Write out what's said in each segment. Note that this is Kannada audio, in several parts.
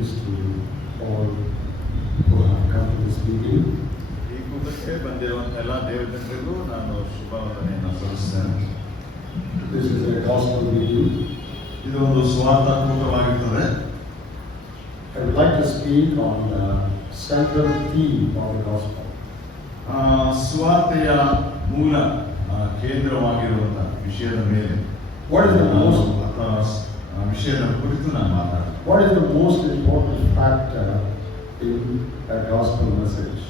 greetings to all who have come to this meeting. ಈ ಕೂಟಕ್ಕೆ ಬಂದಿರುವಂಥ ಎಲ್ಲ ದೇವಜನರಿಗೂ ನಾನು ಶುಭವಂದನೆಯನ್ನು ಸಲ್ಲಿಸ್ತೇನೆ. This is a gospel meeting. ಇದು ಒಂದು ಸ್ವಾರ್ಥ ಕೂಟವಾಗಿರುತ್ತದೆ. I would like to speak on the central theme of the gospel. ಸ್ವಾರ್ಥೆಯ ಮೂಲ ಕೇಂದ್ರವಾಗಿರುವಂತಹ ವಿಷಯದ ಮೇಲೆ What is the most ವಿಷಯದ ಕುರಿತು ನಾನು ಮಾತಾಡ್ತೀನಿ. What is the most important factor in a gospel message?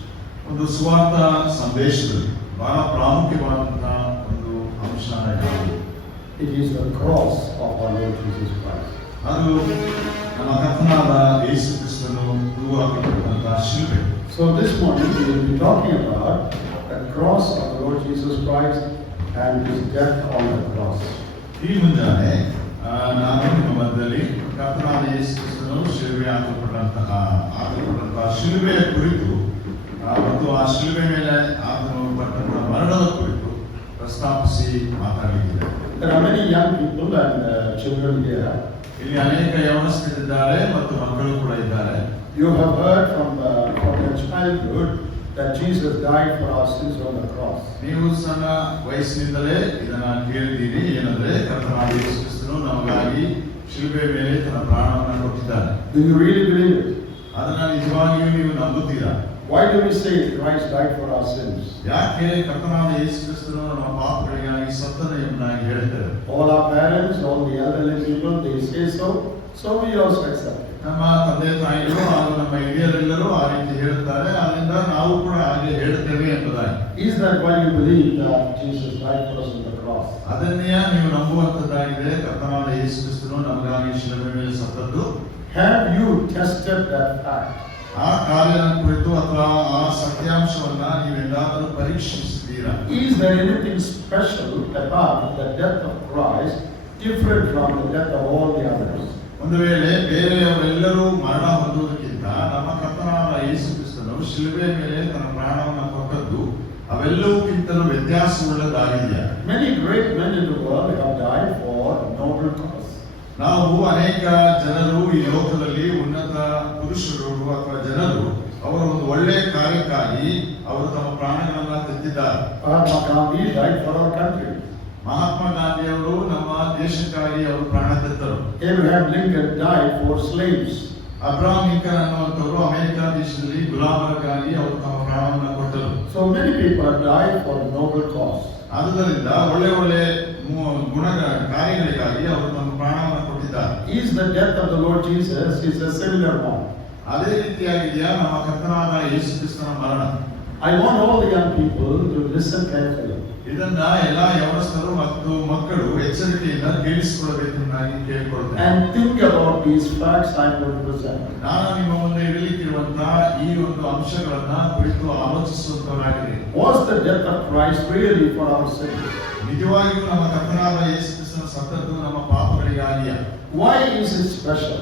ಒಂದು ಸ್ವಾರ್ಥ ಸಂದೇಶದಲ್ಲಿ ಬಹಳ ಪ್ರಾಮುಖ್ಯವಾದಂತಹ ಒಂದು ಅಂಶ ಯಾವುದು? It is the cross of our Lord Jesus Christ. ಅದು ನಮ್ಮ ಕರ್ತನಾದ ಯೇಸು ಕ್ರಿಸ್ತನು ತೂಗಾಕಲ್ಪಟ್ಟಂತಹ ಶಿಲುಬೆ. So this morning we will be talking about the cross of the Lord Jesus Christ and his death on the cross. ಈ ಮುಂಜಾನೆ ನಾನು ನಿಮ್ಮ ಮಧ್ಯದಲ್ಲಿ ಕರ್ತನಾದ ಯೇಸು ಕ್ರಿಸ್ತನು ಶಿಲುಬೆ ಹಾಕಲ್ಪಟ್ಟಂತಹ ಶಿಲುಬೆಯ ಕುರಿತು ಮತ್ತು ಆ ಶಿಲುಬೆ ಮೇಲೆ ಆತನು ಪಟ್ಟಂತಹ ಮರಣದ ಕುರಿತು ಪ್ರಸ್ತಾಪಿಸಿ ಮಾತಾಡಲಿಕ್ಕಿದೆ. There are many young people and children here. ಇಲ್ಲಿ ಅನೇಕ ಯವನಸ್ಥರಿದ್ದಾರೆ ಮತ್ತು ಮಕ್ಕಳು ಕೂಡ ಇದ್ದಾರೆ. You have heard from your childhood that Jesus died for our sins on the cross. ನೀವು ಸಣ್ಣ ವಯಸ್ಸಿನಿಂದಲೇ ಇದನ್ನ ಕೇಳಿದ್ದೀರಿ. ಏನಂದ್ರೆ ಕರ್ತನಾದ ಯೇಸು ಕ್ರಿಸ್ತನು ನಮಗಾಗಿ ಶಿಲುಬೆ ಮೇಲೆ ತನ್ನ ಪ್ರಾಣವನ್ನು ಕೊಟ್ಟಿದ್ದಾನೆ. Do you really believe it? ಅದನ್ನ ನಿಜವಾಗಿಯೂ ನೀವು ನಂಬುತ್ತೀರಾ? Why do we say Christ died for our sins? ಯಾಕೆ ಕರ್ತನಾದ ಯೇಸು ಕ್ರಿಸ್ತನು ನಮ್ಮ ಪಾಪಗಳಿಗಾಗಿ ಸತ್ತನು ಎಂಬುದಾಗಿ ಹೇಳ್ತಾರೆ? All our parents, all the elderly people, they say so. So we also accept it. ನಮ್ಮ ತಂದೆ ತಾಯಿಗಳು ಹಾಗೂ ನಮ್ಮ ಹಿರಿಯರೆಲ್ಲರೂ ಆ ರೀತಿ ಹೇಳ್ತಾರೆ. ಅದರಿಂದ ನಾವು ಕೂಡ ಹಾಗೆ ಹೇಳ್ತೇವೆ ಎಂಬುದಾಗಿ. Is that why you believe that Jesus died for us on the cross? ಅದನ್ನೇ ನೀವು ನಂಬುವಂತದ್ದಾಗಿದೆ. ಕರ್ತನಾದ ಯೇಸು ಕ್ರಿಸ್ತನು ನಮಗಾಗಿ ಶಿಲುಬೆ ಮೇಲೆ ಸತ್ತದ್ದು. Have you tested that fact? ಆ ಕಾರ್ಯದ ಕುರಿತು ಅಥವಾ ಆ ಸತ್ಯಾಂಶವನ್ನ ನೀವೆಲ್ಲಾದರೂ ಪರೀಕ್ಷಿಸಿದ್ದೀರಾ? Is there anything special about the death of Christ different from the death of all the others? ಒಂದು ವೇಳೆ ಬೇರೆಯವರೆಲ್ಲರೂ ಮರಣ ಹೊಂದುವುದಕ್ಕಿಂತ ನಮ್ಮ ಕರ್ತನಾದ ಯೇಸು ಕ್ರಿಸ್ತನು ಶಿಲುಬೆ ಮೇಲೆ ತನ್ನ ಪ್ರಾಣವನ್ನು ಕೊಟ್ಟದ್ದು ಅವೆಲ್ಲವಕ್ಕಿಂತಲೂ ವ್ಯತ್ಯಾಸವುಳ್ಳದಾಗಿದೆಯಾ? Many great men in the world have died for noble cause. ನಾವು ಅನೇಕ ಜನರು ಈ ಲೋಕದಲ್ಲಿ ಉನ್ನತ ಪುರುಷರು ಅಥವಾ ಜನರು ಅವರ ಒಂದು ಒಳ್ಳೆಯ ಕಾರ್ಯಕ್ಕಾಗಿ ಅವರು ತಮ್ಮ ಪ್ರಾಣಗಳನ್ನ ತೆತ್ತಿದ್ದಾರೆ. Mahatma Gandhi died for our country. Mahatma ಗಾಂಧಿಯವರು ನಮ್ಮ ದೇಶಕ್ಕಾಗಿ ಅವರು ಪ್ರಾಣ ತೆತ್ತರು. Abraham Lincoln died for slaves. Abraham Lincoln ಅನ್ನುವಂಥವರು ಅಮೆರಿಕ ದೇಶದಲ್ಲಿ ಗುಲಾಮರಿಗಾಗಿ ಅವರು ತಮ್ಮ ಪ್ರಾಣವನ್ನು ಕೊಟ್ಟರು. So many people have died for noble cause. ಆದುದರಿಂದ ಒಳ್ಳೆ ಒಳ್ಳೆ ಗುಣ ಕಾರ್ಯಗಳಿಗಾಗಿ ಅವರು ತಮ್ಮ ಪ್ರಾಣವನ್ನು ಕೊಟ್ಟಿದ್ದಾರೆ. Is the death of the Lord Jesus is a similar one? ಅದೇ ರೀತಿಯಾಗಿದೆಯಾ ನಮ್ಮ ಕರ್ತನಾದ ಯೇಸು ಕ್ರಿಸ್ತನ ಮರಣ? I want all the young people to listen carefully. ಇದನ್ನ ಎಲ್ಲ ಯವನಸ್ಥರು ಮತ್ತು ಮಕ್ಕಳು ಎಚ್ಚರಿಕೆಯಿಂದ ಕೇಳಿಸಿಕೊಳ್ಳಬೇಕೆಂದಾಗಿ ಕೇಳಿಕೊಳ್ಳುತ್ತೇನೆ. And think about these facts I am going to present. ನಾನು ನಿಮ್ಮ ಮುಂದೆ ಇಡಲಿಕ್ಕಿರುವಂತಹ ಈ ಒಂದು ಅಂಶಗಳನ್ನ ಕುರಿತು ಆಲೋಚಿಸುವಂತವರಾಗಿದೆ. Was the death of Christ really for our sins? ನಿಜವಾಗಿಯೂ ನಮ್ಮ ಕರ್ತನಾದ ಯೇಸು ಕ್ರಿಸ್ತನ ಸತ್ತದ್ದು ನಮ್ಮ ಪಾಪಗಳಿಗಾಗಿಯೇ? Why is it special?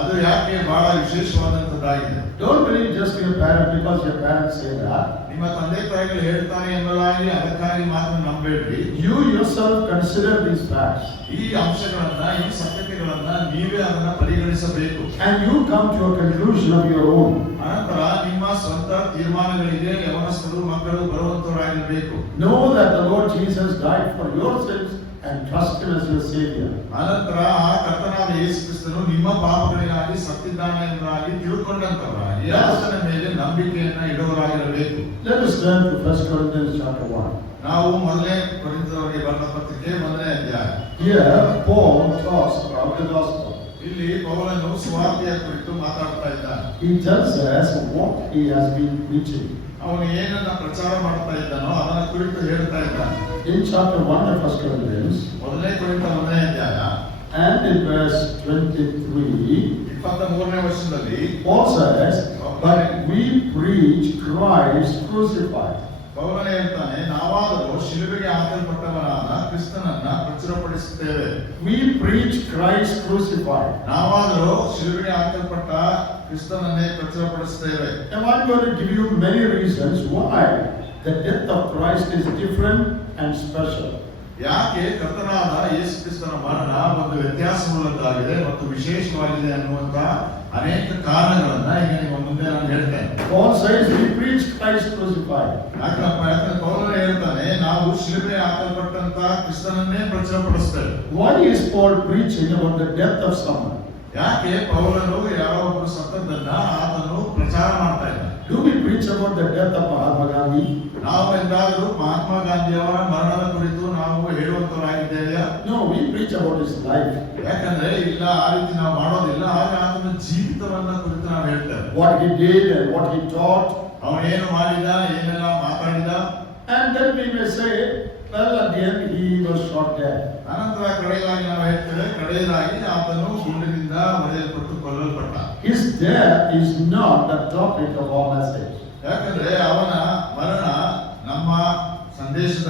ಅದು ಯಾಕೆ ಬಹಳ ವಿಶೇಷವಾದಂತದ್ದಾಗಿದೆ? Don't believe just your parents because your parents say that. ನಿಮ್ಮ ತಂದೆ ತಾಯಿಗಳು ಹೇಳ್ತಾರೆ ಎಂಬುದಾಗಿ ಅದಕ್ಕಾಗಿ ಮಾತ್ರ ನಂಬೇಡ್ರಿ. You yourself consider these facts. ಈ ಅಂಶಗಳನ್ನ ಈ ಸತ್ಯತೆಗಳನ್ನ ನೀವೇ ಅದನ್ನ ಪರಿಗಣಿಸಬೇಕು. And you come to a conclusion of your own. ಅನಂತರ ನಿಮ್ಮ ಸ್ವಂತ ತೀರ್ಮಾನಗಳಿಗೆ ಯವನಸ್ಥರು ಮಕ್ಕಳು ಬರುವಂತವರಾಗಿರಬೇಕು. Know that the Lord Jesus died for your sins and trust him as your savior. ಅನಂತರ ಆ ಕರ್ತನಾದ ಯೇಸು ಕ್ರಿಸ್ತನು ನಿಮ್ಮ ಪಾಪಗಳಿಗಾಗಿ ಸತ್ತಿದ್ದಾನೆ ಎಂಬುದಾಗಿ ತಿಳ್ಕೊಂಡಂತವರಾಗಿ ಆತನ ಮೇಲೆ ನಂಬಿಕೆಯನ್ನ ಇಡುವವರಾಗಿರಬೇಕು. Let us turn to 1 Corinthians chapter 1. ನಾವು ಮೊದಲನೇ ಕೊರಿಂಥದವರಿಗೆ ಬರೆದ ಪತ್ರಿಕೆ 1ನೇ ಅಧ್ಯಾಯ. Here Paul talks about the gospel. ಇಲ್ಲಿ ಪೌಲನು ಸುವಾರ್ತೆಯ ಕುರಿತು ಮಾತಾಡ್ತಾ ಇದ್ದಾನೆ. He tells us what he has been preaching. ಅವನು ಏನನ್ನ ಪ್ರಚಾರ ಮಾಡ್ತಾ ಇದ್ದಾನೋ ಅದನ್ನ ಕುರಿತು ಹೇಳ್ತಾ ಇದ್ದಾನೆ. In chapter 1 of 1 Corinthians, ಮೊದಲನೇ ಕೊರಿಂಥ 1ನೇ ಅಧ್ಯಾಯ and in verse 23, 23ನೇ ವರ್ಷದಲ್ಲಿ Paul says, "But we preach Christ crucified." ಪೌಲನು ಹೇಳ್ತಾನೆ, ನಾವಾದರೂ ಶಿಲುಬೆಗೆ ಹಾಕಲ್ಪಟ್ಟವನಾದ ಕ್ರಿಸ್ತನನ್ನ ಪ್ರಚುರಪಡಿಸುತ್ತೇವೆ. We preach Christ crucified. ನಾವಾದರೂ ಶಿಲುಬೆಗೆ ಹಾಕಲ್ಪಟ್ಟ ಕ್ರಿಸ್ತನನ್ನೇ ಪ್ರಚುರಪಡಿಸುತ್ತೇವೆ. Now I'm going to give you many reasons why the death of Christ is different and special. ಯಾಕೆ ಕರ್ತನಾದ ಯೇಸು ಕ್ರಿಸ್ತನ ಮರಣ ಒಂದು ವ್ಯತ್ಯಾಸವುಳ್ಳದ್ದಾಗಿದೆ ಮತ್ತು ವಿಶೇಷವಾಗಿದೆ ಅನ್ನುವಂತ ಅನೇಕ ಕಾರಣಗಳನ್ನ ಈಗ ನಿಮ್ಮ ಮುಂದೆ ನಾನು ಹೇಳ್ತೇನೆ. Paul says we preach Christ crucified. ಯಾಕಂದ್ರೆ ಪೌಲನು ಹೇಳ್ತಾನೆ ನಾವು ಶಿಲುಬೆ ಹಾಕಲ್ಪಟ್ಟಂತ ಕ್ರಿಸ್ತನನ್ನೇ ಪ್ರಚಾರಪಡಿಸ್ತೇವೆ. Why is Paul preaching about the death of someone? ಯಾಕೆ ಪೌಲನು ಯಾವ ಒಬ್ಬರು ಸತ್ತದ್ದನ್ನ ಆತನು ಪ್ರಚಾರ ಮಾಡ್ತಾ ಇದ್ದಾನೆ? Do we preach about the death of Mahatma Gandhi? ನಾವು ಎಂದಾದರೂ ಮಹಾತ್ಮ ಗಾಂಧಿಯವರ ಮರಣದ ಕುರಿತು ನಾವು ಹೇಳುವಂತವರಾಗಿದ್ದೇವೆಯಾ? No, we preach about his life. ಯಾಕಂದ್ರೆ ಇಲ್ಲ, ಆ ರೀತಿ ನಾವು ಮಾಡೋದಿಲ್ಲ. ಆಗ ಆತನ ಜೀವಿತವನ್ನ ಕುರಿತು ನಾವು ಹೇಳ್ತೇವೆ. What he did and what he taught. ಅವನೇನು ಮಾಡಿದ, ಏನೆಲ್ಲ ಮಾತಾಡಿದ. And then we may say, well, at the end he was shot dead. ಅನಂತರ ಕಡೆಯದಾಗಿ ನಾವು ಹೇಳ್ತೇವೆ, ಕಡೆಯದಾಗಿ ಆತನು ಗುಂಡಿನಿಂದ ಹೊಡೆಯಲ್ಪಟ್ಟು ಕೊಲ್ಲಲ್ಪಟ್ಟ. His death is not the topic of our message. ಯಾಕಂದ್ರೆ ಅವನ ಮರಣ ನಮ್ಮ ಸಂದೇಶದ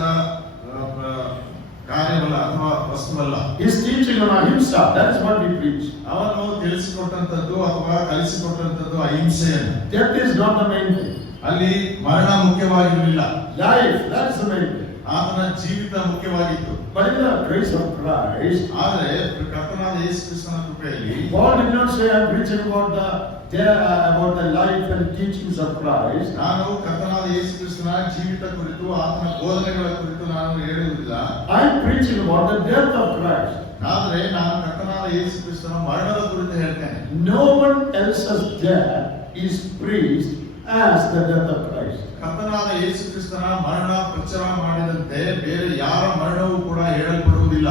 ಕಾರ್ಯವಲ್ಲ ಅಥವಾ ವಸ್ತುವಲ್ಲ. His teaching on ahimsa, that is what we preach. ಅವನು ತಿಳಿಸಿಕೊಟ್ಟಂತದ್ದು ಅಥವಾ ಕಲಿಸಿಕೊಟ್ಟಂತದ್ದು ಅಹಿಂಸೆಯನ್ನು. Death is not the main thing. ಅಲ್ಲಿ ಮರಣ ಮುಖ್ಯವಾಗಿರಲಿಲ್ಲ. Life, that is the main thing. ಆತನ ಜೀವಿತ ಮುಖ್ಯವಾಗಿತ್ತು. But in the grace of Christ, ಆದರೆ ಕರ್ತನಾದ ಯೇಸು ಕ್ರಿಸ್ತನ ಕೃಪೆಯಲ್ಲಿ Paul did not say, I'm preaching about the life and teachings of Christ. ನಾನು ಕರ್ತನಾದ ಯೇಸು ಕ್ರಿಸ್ತನ ಜೀವಿತ ಕುರಿತು ಆತನ ಬೋಧನೆಗಳ ಕುರಿತು ನಾನು ಹೇಳುವುದಿಲ್ಲ. I'm preaching about the death of Christ. ಆದರೆ ನಾನು ಕರ್ತನಾದ ಯೇಸು ಕ್ರಿಸ್ತನ ಮರಣದ ಕುರಿತು ಹೇಳ್ತೇನೆ. No one else's death is preached as the death of Christ. ಕರ್ತನಾದ ಯೇಸು ಕ್ರಿಸ್ತನ ಮರಣ ಪ್ರಚಾರ ಮಾಡಿದಂತೆ ಬೇರೆ ಯಾರ ಮರಣವೂ ಕೂಡ ಹೇಳಲ್ಪಡುವುದಿಲ್ಲ.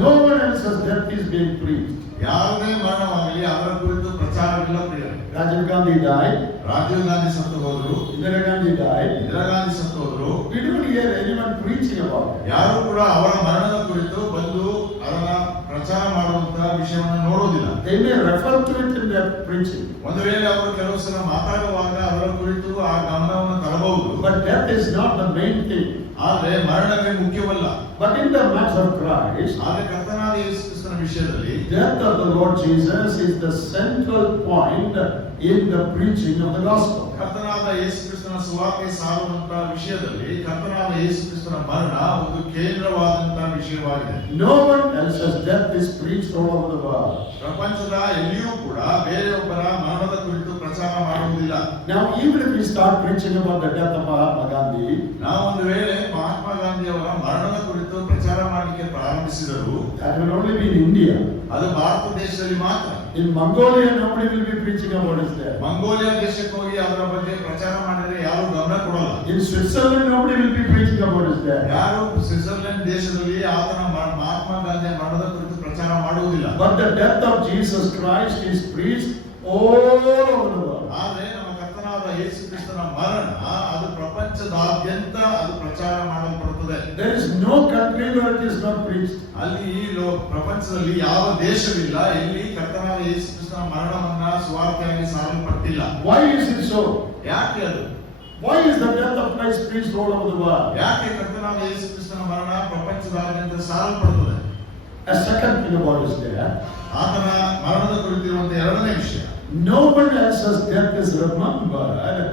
No one else's death is being preached. ಯಾವುದೇ ಮರಣವಾಗಲಿ ಅದರ ಕುರಿತು ಪ್ರಚಾರವಿಲ್ಲ ಪ್ರಿಯರೇ. Rajiv Gandhi died. Rajiv Gandhi ಸತ್ತು ಹೋದ್ರು. Indira Gandhi died. Indira Gandhi ಸತ್ತು ಹೋದ್ರು. We don't hear anyone preaching about it. ಯಾರು ಕೂಡ ಅವರ ಮರಣದ ಕುರಿತು ಬಂದು ಅವರ ಪ್ರಚಾರ ಮಾಡುವಂತಹ ವಿಷಯವನ್ನು ನೋಡೋದಿಲ್ಲ. They may refer to it in their preaching. ಒಂದು ವೇಳೆ ಅವರು ಕೆಲವು ಸಲ ಮಾತಾಡುವಾಗ ಅವರ ಕುರಿತು ಆ ಗಮನವನ್ನು ತರಬಹುದು. But death is not the main thing. ಆದರೆ ಮರಣವೇ ಮುಖ್ಯವಲ್ಲ. But in the matter of Christ, ಆದರೆ ಕರ್ತನಾದ ಯೇಸು ಕ್ರಿಸ್ತನ ವಿಷಯದಲ್ಲಿ death of the Lord Jesus is the central point in the preaching of the gospel. ಕರ್ತನಾದ ಯೇಸು ಕ್ರಿಸ್ತನ ಸುವಾರ್ತೆ ಸಾರುವಂತಹ ವಿಷಯದಲ್ಲಿ ಕರ್ತನಾದ ಯೇಸು ಕ್ರಿಸ್ತನ ಮರಣ ಒಂದು ಕೇಂದ್ರವಾದಂತಹ ವಿಷಯವಾಗಿದೆ. No one else's death is preached all over the world. ಪ್ರಪಂಚದ ಎಲ್ಲಿಯೂ ಕೂಡ ಬೇರೆಯೊಬ್ಬರ ಮರಣದ ಕುರಿತು ಪ್ರಚಾರ ಮಾಡುವುದಿಲ್ಲ. Now, even if we start preaching about the death of Mahatma Gandhi, ನಾವು ಒಂದು ವೇಳೆ ಮಹಾತ್ಮ ಗಾಂಧಿಯವರ ಮರಣದ ಕುರಿತು ಪ್ರಚಾರ ಮಾಡಲಿಕ್ಕೆ ಪ್ರಾರಂಭಿಸಿದರು, that will only be in India. ಅದು ಭಾರತ ದೇಶದಲ್ಲಿ ಮಾತ್ರ. In Mongolia, nobody will be preaching about his death. Mongolia ದೇಶಕ್ಕೆ ಹೋಗಿ ಅದರ ಬಗ್ಗೆ ಪ್ರಚಾರ ಮಾಡಿದ್ರೆ ಯಾರು ಗಮನ ಕೊಡಲ್ಲ. In Switzerland, nobody will be preaching about his death. ಯಾರು ಸ್ವಿಟ್ಜರ್ಲೆಂಡ್ ದೇಶದಲ್ಲಿ ಆತನ ಮಹಾತ್ಮ ಗಾಂಧಿಯ ಮರಣದ ಕುರಿತು ಪ್ರಚಾರ ಮಾಡುವುದಿಲ್ಲ. But the death of Jesus Christ is preached all over the world. ಆದರೆ ನಮ್ಮ ಕರ್ತನಾದ ಯೇಸು ಕ್ರಿಸ್ತನ ಮರಣ ಅದು ಪ್ರಪಂಚದಾದ್ಯಂತ ಅದು ಪ್ರಚಾರ ಮಾಡಲ್ಪಡುತ್ತದೆ. There is no country where it is not preached. ಅಲ್ಲಿ ಪ್ರಪಂಚದಲ್ಲಿ ಯಾವ ದೇಶವಿಲ್ಲ ಎಲ್ಲಿ ಕರ್ತನಾದ ಯೇಸು ಕ್ರಿಸ್ತನ ಮರಣವನ್ನ ಸುವಾರ್ತೆಯಾಗಿ ಸಾರಲ್ಪಟ್ಟಿಲ್ಲ. Why is it so? ಯಾಕೆ ಅದು? Why is the death of Christ preached all over the world? ಯಾಕೆ ಕರ್ತನಾದ ಯೇಸು ಕ್ರಿಸ್ತನ ಮರಣ ಪ್ರಪಂಚದಾದ್ಯಂತ ಸಾರಲ್ಪಡುತ್ತದೆ? A second thing about his death, ಆತನ ಮರಣದ ಕುರಿತಿರುವಂತಹ ಎರಡನೇ ವಿಷಯ, no one else's death is remembered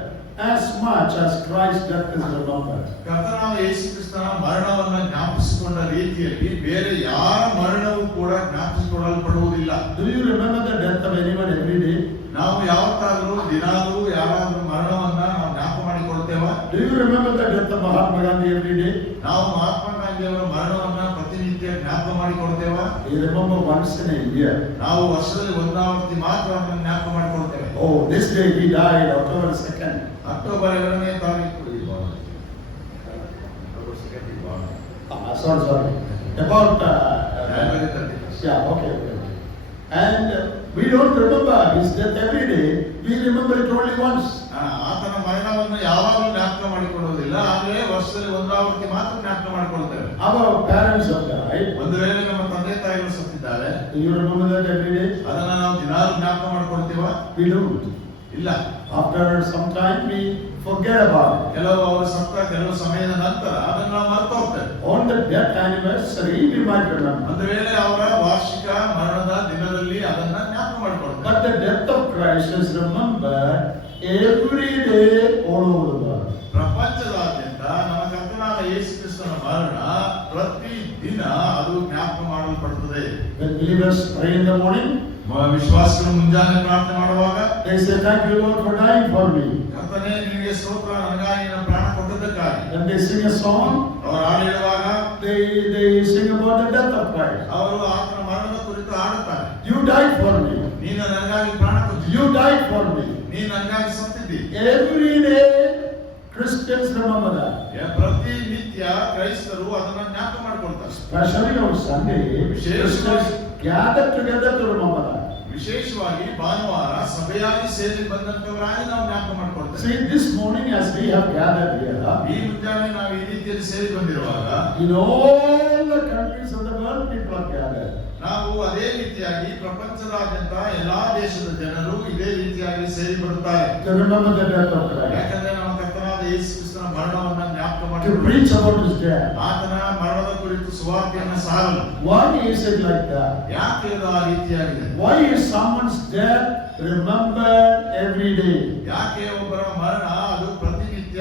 as much as Christ's death is remembered. ಕರ್ತನಾದ ಯೇಸು ಕ್ರಿಸ್ತನ ಮರಣವನ್ನ ಜ್ಞಾಪಿಸಿಕೊಂಡ ರೀತಿಯಲ್ಲಿ ಬೇರೆ ಯಾರ ಮರಣವೂ ಕೂಡ ಜ್ಞಾಪಿಸಿಕೊಳ್ಳಲ್ಪಡುವುದಿಲ್ಲ. Do you remember the death of anyone every day? ನಾವು ಯಾವತ್ತಾದರೂ ದಿನಾಲೂ ಯಾರಾದ್ರೂ ಮರಣವನ್ನ ನಾವು ಜ್ಞಾಪಕ ಮಾಡಿಕೊಳ್ತೇವಾ? Do you remember the death of Mahatma Gandhi every day? ನಾವು ಮಹಾತ್ಮ ಗಾಂಧಿಯವರ ಮರಣವನ್ನ ಪ್ರತಿನಿತ್ಯ ಜ್ಞಾಪಕ ಮಾಡಿಕೊಳ್ತೇವಾ? You remember once in a year. ನಾವು ವರ್ಷದಲ್ಲಿ ಒಂದಾವರ್ತಿ ಮಾತ್ರ ಅದನ್ನು ಜ್ಞಾಪಕ ಮಾಡಿಕೊಳ್ತೇವೆ. Oh, this day he died, October 2nd. October 2ನೇ ತಾರೀಕು Sorry. About, January 31st. yeah, okay. And we don't remember his death every day. We remember it only once. ಆತನ ಮರಣವನ್ನು ಯಾವಾಗಲೂ ಜ್ಞಾಪಕ ಮಾಡಿಕೊಳ್ಳುವುದಿಲ್ಲ, ಆದರೆ ವರ್ಷದಲ್ಲಿ ಒಂದಾವರ್ತಿ ಮಾತ್ರ ಜ್ಞಾಪಕ ಮಾಡಿಕೊಳ್ತೇವೆ. Our parents have died. ಒಂದು ವೇಳೆ ನಮ್ಮ ತಂದೆ ತಾಯಿಗಳು ಸತ್ತಿದ್ದಾರೆ, Do you remember that every day? ಅದನ್ನ ನಾವು ದಿನಾಲೂ ಜ್ಞಾಪಕ ಮಾಡಿಕೊಳ್ತೀವಾ? We don't. ಇಲ್ಲ. After some time we forget about it. ಕೆಲವು ಅವರು ಸತ್ತ ಕೆಲವು ಸಮಯದ ನಂತರ ಅದನ್ನು ನಾವು ಮರೆತು ಹೋಗ್ತೇವೆ. On the death anniversary we might remember. ಒಂದು ವೇಳೆ ಅವರ ವಾರ್ಷಿಕ ಮರಣದ ದಿನದಲ್ಲಿ ಅದನ್ನ ಜ್ಞಾಪಕ ಮಾಡಿಕೊಳ್ತೇವೆ. But the death of Christ is remembered every day all over the world. ಪ್ರಪಂಚದಾದ್ಯಂತ ನಮ್ಮ ಕರ್ತನಾದ ಯೇಸು ಕ್ರಿಸ್ತನ ಕ್ರಿಸ್ತನ ಮರಣ ಪ್ರತಿ ದಿನ ಅದು ಜ್ಞಾಪಕ ಮಾಡಲ್ಪಡುತ್ತದೆ. When believers pray in the morning, ವಿಶ್ವಾಸಿಗಳು ಮುಂಜಾನೆ ಪ್ರಾರ್ಥನೆ ಮಾಡುವಾಗ they say, "Thank you, Lord, for dying for me." ಕರ್ತನೇ ನಿನಗೆ ಸ್ತೋತ್ರ, ನನಗಾಗಿ ನಿನ್ನ ಪ್ರಾಣ ಕೊಟ್ಟದ್ದಕ್ಕಾಗಿ. When they sing a song, ಅವರು ಹಾಡು ಹೇಳುವಾಗ they sing about the death of Christ. ಅವರು ಆತನ ಮರಣದ ಕುರಿತು ಹಾಡುತ್ತಾರೆ. You died for me. ನೀನು ನನಗಾಗಿ ಪ್ರಾಣ ಕೊಟ್ಟಿದ್ದೀಯ. You died for me. ನೀನು ನನಗಾಗಿ ಸತ್ತಿದ್ದಿ. Every day Christians remember that. ಪ್ರತಿ ನಿತ್ಯ ಕ್ರೈಸ್ತರು ಅದನ್ನ ಜ್ಞಾಪಕ ಮಾಡಿಕೊಳ್ತಾರೆ. Especially on Sunday, Christians gather together to remember that. ವಿಶೇಷವಾಗಿ ಭಾನುವಾರ ಸಭೆಯಾಗಿ ಸೇರಿ ಬಂದಂತವರಾಗಿ ನಾವು ಜ್ಞಾಪಕ ಮಾಡಿಕೊಳ್ತೇವೆ. See, this morning as we have gathered here, ಈ ಮುಂಜಾನೆ ನಾವು ಈ ರೀತಿಯಲ್ಲಿ ಸೇರಿ ಬಂದಿರುವಾಗ in all the countries of the world people are gathered. ನಾವು ಅದೇ ರೀತಿಯಾಗಿ ಪ್ರಪಂಚದಾದ್ಯಂತ ಎಲ್ಲಾ ದೇಶದ ಜನರು ಇದೇ ರೀತಿಯಾಗಿ ಸೇರಿ ಬರುತ್ತಾರೆ. To remember the death of Christ. ಯಾಕಂದ್ರೆ ನಮ್ಮ ಕರ್ತನಾದ ಯೇಸು ಕ್ರಿಸ್ತನ ಮರಣವನ್ನ ಜ್ಞಾಪಕ To ಮಾಡಿ preach about his death. ಆತನ ಮರಣದ ಕುರಿತು ಸುವಾರ್ತೆಯನ್ನು ಸಾರಲು. Why is it like that? ಯಾಕೆ ಇದು ಆ ರೀತಿಯಾಗಿದೆ? Why is someone's death remembered every day? ಯಾಕೆ ಒಬ್ಬರ ಮರಣ ಅದು ಪ್ರತಿನಿತ್ಯ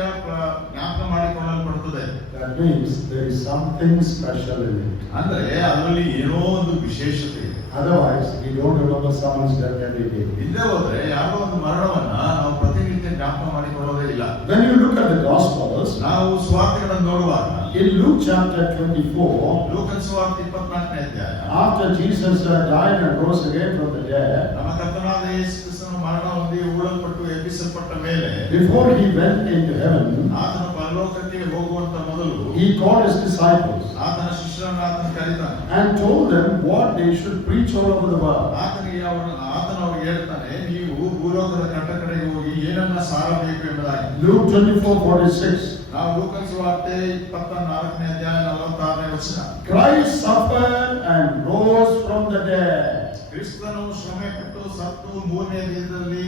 ಜ್ಞಾಪಕ ಮಾಡಿಕೊಳ್ಳಲ್ಪಡುತ್ತದೆ? That means there is something special in it. ಅಂದ್ರೆ ಅದರಲ್ಲಿ ಏನೋ ಒಂದು ವಿಶೇಷತೆ ಇದೆ. Otherwise, we don't remember someone's death every day. ಇಲ್ಲದೆ ಹೋದ್ರೆ ಯಾರೋ ಒಂದು ಮರಣವನ್ನ ನಾವು ಪ್ರತಿನಿತ್ಯ ಜ್ಞಾಪಕ ಮಾಡಿಕೊಳ್ಳೋದೇ ಇಲ್ಲ. When you look at the Gospels, ನಾವು ಸುವಾರ್ತೆಗಳನ್ನು ನೋಡುವಾಗ in Luke chapter 24, ಲೂಕನ ಸುವಾರ್ತೆ 24ನೇ ಅಧ್ಯಾಯ, after Jesus died and rose again from the dead, ನಮ್ಮ ಕರ್ತನಾದ ಯೇಸು ಕ್ರಿಸ್ತನ ಮರಣ ಹೊಂದಿ ಹೂಳಲ್ಪಟ್ಟು ಎಬ್ಬಿಸಲ್ಪಟ್ಟ ಮೇಲೆ, before he went into heaven, ಆತನು ಪರಲೋಕಕ್ಕೆ ಹೋಗುವಂತ ಮೊದಲು he called his disciples ಆತನ ಶಿಷ್ಯರನ್ನು ಆತನು ಕರೆತಾನೆ. and told them what they should preach all over the world. ಆತನು ಅವ್ರಿಗೆ ಹೇಳ್ತಾನೆ, ನೀವು ಭೂಲೋಕದ ಕಟ್ಟ ಕಡೆಗೆ ಹೋಗಿ ಏನನ್ನ ಸಾರಬೇಕು ಎಂಬುದಾಗಿ. Luke 24:46. ನಾವು ಲೂಕನ ಸುವಾರ್ತೆ 24ನೇ ಅಧ್ಯಾಯ 46ನೇ ವಚನ. Christ suffered and rose from the dead. ಕ್ರಿಸ್ತನು ಶ್ರಮೆ ಪಟ್ಟು ಸತ್ತು 3ನೇ ದಿನದಲ್ಲಿ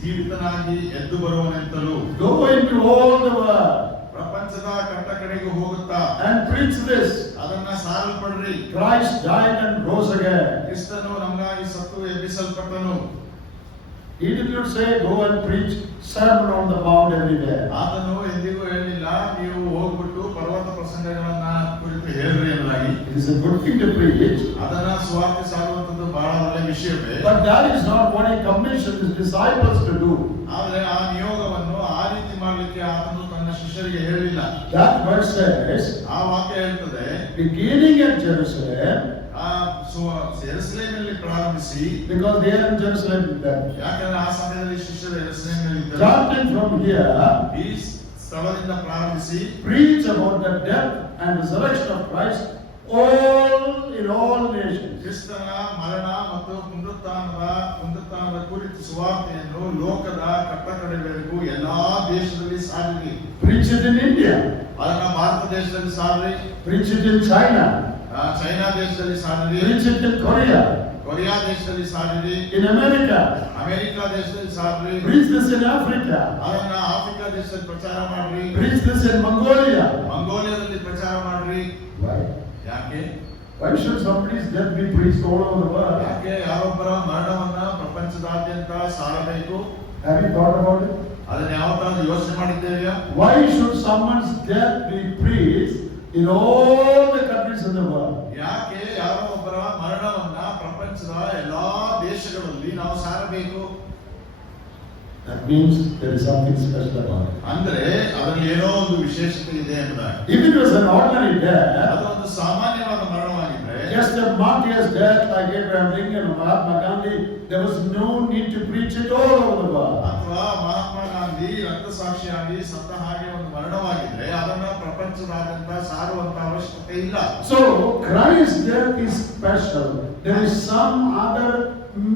ಜೀವಿತನಾಗಿ ಎದ್ದು ಬರುವನೆಂತಲೂ. Go into all the world ಪ್ರಪಂಚದ ಕಟ್ಟ ಕಡೆಗೆ ಹೋಗುತ್ತಾ and preach this. ಅದನ್ನ ಸಾರಲ್ಪಡ್ರಿ. Christ died and rose again. ಕ್ರಿಸ್ತನು ನಮಗಾಗಿ ಸತ್ತು ಎಬ್ಬಿಸಲ್ಪಟ್ಟನು. He did not say go and preach sermon on the mount every day. ಆತನು ಎಂದಿಗೂ ಹೇಳಿಲ್ಲ ನೀವು ಹೋಗ್ಬಿಟ್ಟು ಪರ್ವತ ಪ್ರಸಂಗಗಳನ್ನ ಕುರಿತು ಹೇಳ್ರಿ ಎಂಬುದಾಗಿ. It is a good thing to preach. ಅದನ್ನ ಸುವಾರ್ತೆ ಸಾರುವಂತದ್ದು ಬಹಳ ಒಳ್ಳೆ ವಿಷಯವೇ. But that is not what he commissioned his disciples to do. ಆದ್ರೆ ಆ ನಿಯೋಗವನ್ನು ಆ ರೀತಿ ಮಾಡಲಿಕ್ಕೆ ಆತನು ತನ್ನ ಶಿಷ್ಯರಿಗೆ ಹೇಳಿಲ್ಲ. That verse says, ಆ ವಾಕ್ಯ ಹೇಳ್ತದೆ, beginning at Jerusalem, ಯೆರೂಸಲೇಮಿನಲ್ಲಿ ಪ್ರಾರಂಭಿಸಿ, because they are in Jerusalem then. ಯಾಕಂದ್ರೆ ಆ ಸಮಯದಲ್ಲಿ ಶಿಷ್ಯರು ಯೆರೂಸಲೇಮಿನಲ್ಲಿ ಇದ್ದರು. Starting from here, ಈ ಸ್ಥಳದಿಂದ ಪ್ರಾರಂಭಿಸಿ preach about the death and resurrection of Christ in all nations. ಕ್ರಿಸ್ತನ ಮರಣ ಮತ್ತು ಪುನರುತ್ಥಾನದ ಕುರಿತು ಸುವಾರ್ತೆಯನ್ನು ಲೋಕದ ಕಟ್ಟಕಡೆವರೆಗೂ ಎಲ್ಲಾ ದೇಶದಲ್ಲಿ ಸಾರಿರಿ. Preach it in India. ಅದನ್ನ ಭಾರತ ದೇಶದಲ್ಲಿ ಸಾರಿರಿ. Preach it in China. China ದೇಶದಲ್ಲಿ ಸಾರಿರಿ. Preach it in Korea. Korea ದೇಶದಲ್ಲಿ ಸಾರಿರಿ. In America. ಅಮೆರಿಕಾ ದೇಶದಲ್ಲಿ ಸಾರಿರಿ. Preach this in Africa. ಅದನ್ನ ಆಫ್ರಿಕಾ ದೇಶದಲ್ಲಿ ಪ್ರಚಾರ ಮಾಡ್ರಿ. Preach this in Mongolia. ಮಂಗೋಲಿಯಾದಲ್ಲಿ ಪ್ರಚಾರ ಮಾಡ್ರಿ. Why? ಯಾಕೆ? Why should somebody's death be preached all over the world? ಯಾಕೆ ಯಾರೊಬ್ಬರ ಮರಣವನ್ನ ಪ್ರಪಂಚದಾದ್ಯಂತ ಸಾರಬೇಕು? Have you thought about it? ಅದನ್ನ ಯಾವತ್ತಾದ್ರೂ ಯೋಚನೆ ಮಾಡಿದ್ದೇವೆಯಾ? Why should someone's death be preached in all the countries in the world? ಯಾಕೆ ಯಾರೋ ಒಬ್ಬರ ಮರಣವನ್ನ ಪ್ರಪಂಚದ ಎಲ್ಲಾ ದೇಶಗಳಲ್ಲಿ ನಾವು ಸಾರಬೇಕು? That means there is something special about it. ಅಂದ್ರೆ ಅದರಲ್ಲಿ ಏನೋ ಒಂದು ವಿಶೇಷತೆ ಇದೆ ಎಂಬುದಾಗಿ. If it was an ordinary death, ಅದು ಒಂದು ಸಾಮಾನ್ಯವಾದ ಮರಣವಾಗಿದ್ರೆ, just a martyr's death like Abraham Lincoln or Mahatma Gandhi, there was no need to preach it all over the world. ಅಥವಾ ಮಹಾತ್ಮ ಗಾಂಧಿ ರಕ್ತಸಾಕ್ಷಿಯಾಗಿ ಸತ್ತ ಹಾಗೆ ಒಂದು ಮರಣವಾಗಿದ್ರೆ ಅದನ್ನ ಪ್ರಪಂಚದಾದ್ಯಂತ ಸಾರುವಂತ ಅವಶ್ಯಕತೆ ಇಲ್ಲ. So Christ's death is special. There is some other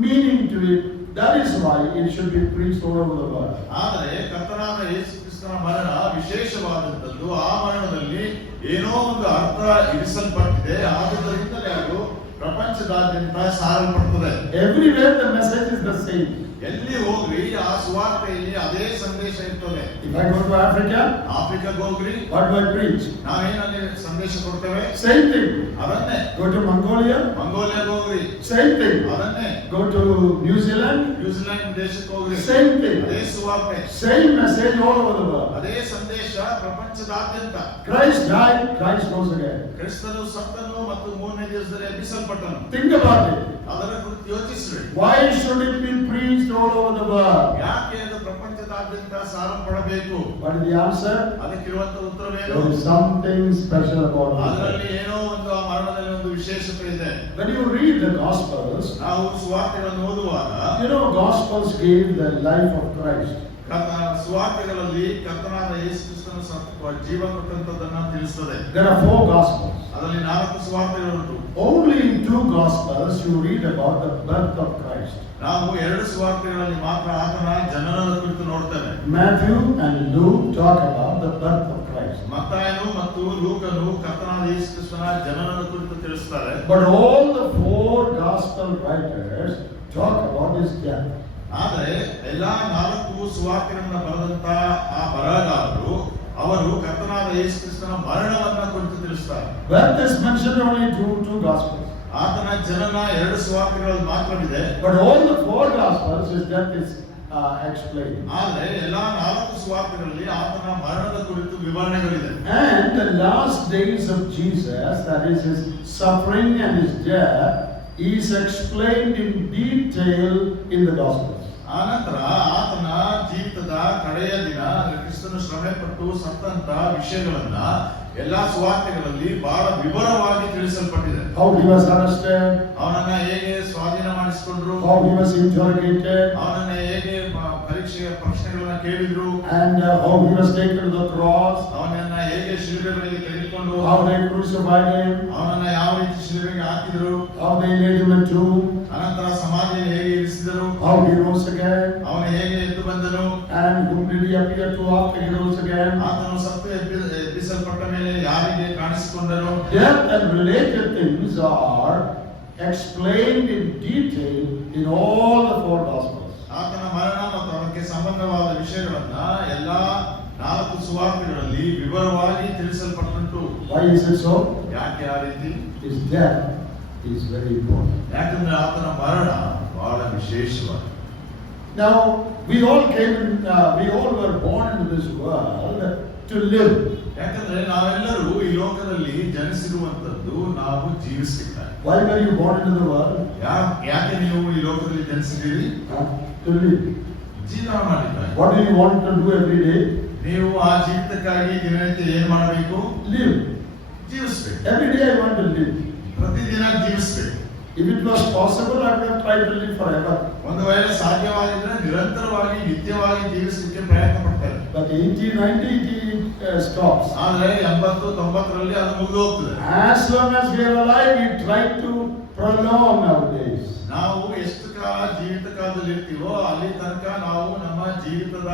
meaning to it. That is why it should be preached all over the world. ಆದರೆ ಕರ್ತನಾದ ಯೇಸು ಕ್ರಿಸ್ತನ ಮರಣ ವಿಶೇಷವಾದಂತದ್ದು. ಆ ಮರಣದಲ್ಲಿ ಏನೋ ಒಂದು ಅರ್ಥ ಇರಿಸಲ್ಪಟ್ಟಿದೆ. ಆದುದರಿಂದಲೇ ಅದು ಪ್ರಪಂಚ ಪ್ರಪಂಚದಾದ್ಯಂತ ಸಾರಲ್ಪಡುತ್ತದೆ. Everywhere the message is the same. ಎಲ್ಲಿ ಹೋಗ್ರಿ ಆ ಸುವಾರ್ತೆಯಲ್ಲಿ ಅದೇ ಸಂದೇಶ ಇರ್ತದೆ. If I go to Africa, ಆಫ್ರಿಕಾಗೆ ಹೋಗ್ರಿ, what do I preach? ನಾವೇನಲ್ಲಿ ಸಂದೇಶ ಕೊಡ್ತೇವೆ, Same thing. ಅದನ್ನೇ. Go to Mongolia, ಮಂಗೋಲಿಯಾಗೆ ಹೋಗ್ರಿ, same thing. ಅದನ್ನೇ. Go to New Zealand, New Zealand ದೇಶಕ್ಕೆ ಹೋಗ್ರಿ, same thing. ಅದೇ ಸುವಾರ್ತೆ, Same message all over the world. ಅದೇ ಸಂದೇಶ ಪ್ರಪಂಚದಾದ್ಯಂತ. Christ died, Christ rose again. ಕ್ರಿಸ್ತನು ಸತ್ತನು ಮತ್ತು ಮೂರನೇ ದಿವಸದಲ್ಲಿ ಎಬ್ಬಿಸಲ್ಪಟ್ಟನು. Think about it. ಅದರ ಕುರಿತು ಯೋಚಿಸ್ರಿ. Why should it be preached all over the world? ಯಾಕೆ ಅದು ಪ್ರಪಂಚದಾದ್ಯಂತ ಸಾರಲ್ಪಡಬೇಕು? What is the answer? ಅದಕ್ಕಿರುವಂತ ಉತ್ತರವೇನು? There is something special about it. ಅದರಲ್ಲಿ ಏನೋ ಒಂದು ಆ ಮರಣದಲ್ಲಿ ಒಂದು ವಿಶೇಷತೆ ಇದೆ. When you read the Gospels, ನಾವು ಸುವಾರ್ತೆಗಳನ್ನು ಓದುವಾಗ you know Gospels gave the life of Christ. ಸುವಾರ್ತೆಗಳಲ್ಲಿ ಕರ್ತನಾದ ಯೇಸು ಕ್ರಿಸ್ತನ ಜೀವ ಕೊಟ್ಟಂತದನ್ನ ತಿಳಿಸುತ್ತದೆ. There are 4 Gospels. ಅದರಲ್ಲಿ 4 ಸುವಾರ್ತೆಗಳುಂಟು. Only in 2 Gospels you read about the birth of Christ. ನಾವು 2 ಸುವಾರ್ತೆಗಳಲ್ಲಿ ಮಾತ್ರ ಆತನ ಜನನದ ಕುರಿತು ನೋಡ್ತೇವೆ. Matthew and Luke talk about the birth of Christ. ಮತ್ತಾಯನು ಮತ್ತು ಲೂಕನು ಕರ್ತನಾದ ಯೇಸು ಕ್ರಿಸ್ತನ ಜನನದ ಕುರಿತು ತಿಳಿಸುತ್ತಾರೆ. But all the 4 Gospel writers talk about his death. ಆದರೆ ಎಲ್ಲಾ 4 ಸುವಾರ್ತೆಗಳನ್ನು ಬರೆದಂತ ಆ ಬರಹಗಾರರು ಅವರು ಕರ್ತನಾದ ಯೇಸು ಕ್ರಿಸ್ತನ ಮರಣವನ್ನ ಕುರಿತು ತಿಳಿಸುತ್ತಾರೆ. Birth is mentioned only in 2 Gospels. ಆತನ ಜನನ 2 ಸುವಾರ್ತೆಗಳಲ್ಲಿ ಮಾತ್ರವಿದೆ. But all the 4 Gospels his death is explained. ಆದರೆ ಎಲ್ಲಾ 4 ಸುವಾರ್ತೆಗಳಲ್ಲಿ ಆತನ ಮರಣದ ಕುರಿತು ವಿವರಣೆಗಳಿದೆ. And the last days of Jesus, that is his suffering and his death, is explained in detail in the Gospels. ಆನಂತರ ಆತನ ಜೀವಿತದ ಕಡೆಯ ದಿನ ಕ್ರಿಸ್ತನು ಶ್ರಮೆ ಪಟ್ಟು ಸತ್ತಂತ ವಿಷಯಗಳನ್ನ ಎಲ್ಲಾ ಸುವಾರ್ತೆಗಳಲ್ಲಿ ಬಹಳ ವಿವರವಾಗಿ ತಿಳಿಸಲ್ಪಟ್ಟಿದೆ. How he was arrested, ಅವನನ್ನ ಹೇಗೆ ಸ್ವಾಧೀನ ಮಾಡಿಸಿಕೊಂಡ್ರು, how he was interrogated, ಅವನನ್ನ ಹೇಗೆ ಪರೀಕ್ಷೆಯ ಪ್ರಶ್ನೆಗಳನ್ನ ಕೇಳಿದ್ರು, and how he was taken to the cross, ಅವನನ್ನ ಹೇಗೆ ಶಿಲುಬೆ ಮೇಲೆ ತೆಗೆದುಕೊಂಡು how they crucified him, ಅವನನ್ನ ಯಾವ ರೀತಿ ಶಿಲುಬೆಗೆ ಹಾಕಿದ್ರು, how they laid him in a tomb, ಅನಂತರ ಸಮಾಧಿಯಲ್ಲಿ ಹೇಗೆ ಇರಿಸಿದರು, how he rose again, ಅವನು ಹೇಗೆ ಎದ್ದು ಬಂದನು, and whom did he appear to after he rose again. ಆತನು ಸತ್ತು ಎಬ್ಬಿಸಲ್ಪಟ್ಟ ಮೇಲೆ ಯಾರಿಗೆ ಕಾಣಿಸಿಕೊಂಡರು. Death and related things are explained in detail in all the 4 Gospels. ಆತನ ಮರಣ ಮತ್ತು ಅದಕ್ಕೆ ಸಂಬಂಧವಾದ ವಿಷಯಗಳನ್ನ ಎಲ್ಲಾ 4 ಸುವಾರ್ತೆಗಳಲ್ಲಿ ವಿವರವಾಗಿ ತಿಳಿಸಲ್ಪಟ್ಟುಂಟು. Why is it so? ಯಾಕೆ ಆ ರೀತಿ? His death is very important. ಯಾಕಂದ್ರೆ ಆತನ ಮರಣ ಬಹಳ ವಿಶೇಷವಾದ. Now we all were born into this world to live. ಯಾಕಂದ್ರೆ ನಾವೆಲ್ಲರೂ ಈ ಲೋಕದಲ್ಲಿ ಜನಿಸಿರುವಂತದ್ದು ನಾವು ಜೀವಿಸಲಿಕ್ಕೆ. Why were you born into the world? ಯಾಕೆ ನೀವು ಈ ಲೋಕದಲ್ಲಿ ಜನಿಸಿದ್ದೀರಿ? To live. ಜೀವನ ಮಾಡಿದ್ದಾರೆ. What do you want to do every day? ನೀವು ಆ ಜೀವಿತಕ್ಕಾಗಿ ದಿನನಿತ್ಯ ಏನ್ ಮಾಡಬೇಕು? Live. ಜೀವಿಸಬೇಕು. Every day I want to live. ಪ್ರತಿದಿನ ಜೀವಿಸಬೇಕು. If it was possible, I would have tried to live forever. ಒಂದು ವೇಳೆ ಸಾಧ್ಯವಾಗಿದ್ರೆ ನಿರಂತರವಾಗಿ ನಿತ್ಯವಾಗಿ ಜೀವಿಸಲಿಕ್ಕೆ ಪ್ರಯತ್ನ ಪಡ್ತಾರೆ. But 1890 it stops. ಆದ್ರೆ 80-90ರಲ್ಲಿ ಅದು ಮುಗಿದು ಹೋಗ್ತದೆ. As long as we are alive, we try to prolong our days. ನಾವು ಎಷ್ಟು ಕಾಲ ಜೀವಿತ ಕಾಲದಲ್ಲಿ ಇರ್ತೀವೋ ಅಲ್ಲಿ ತನಕ ನಾವು ನಮ್ಮ ಜೀವಿತದ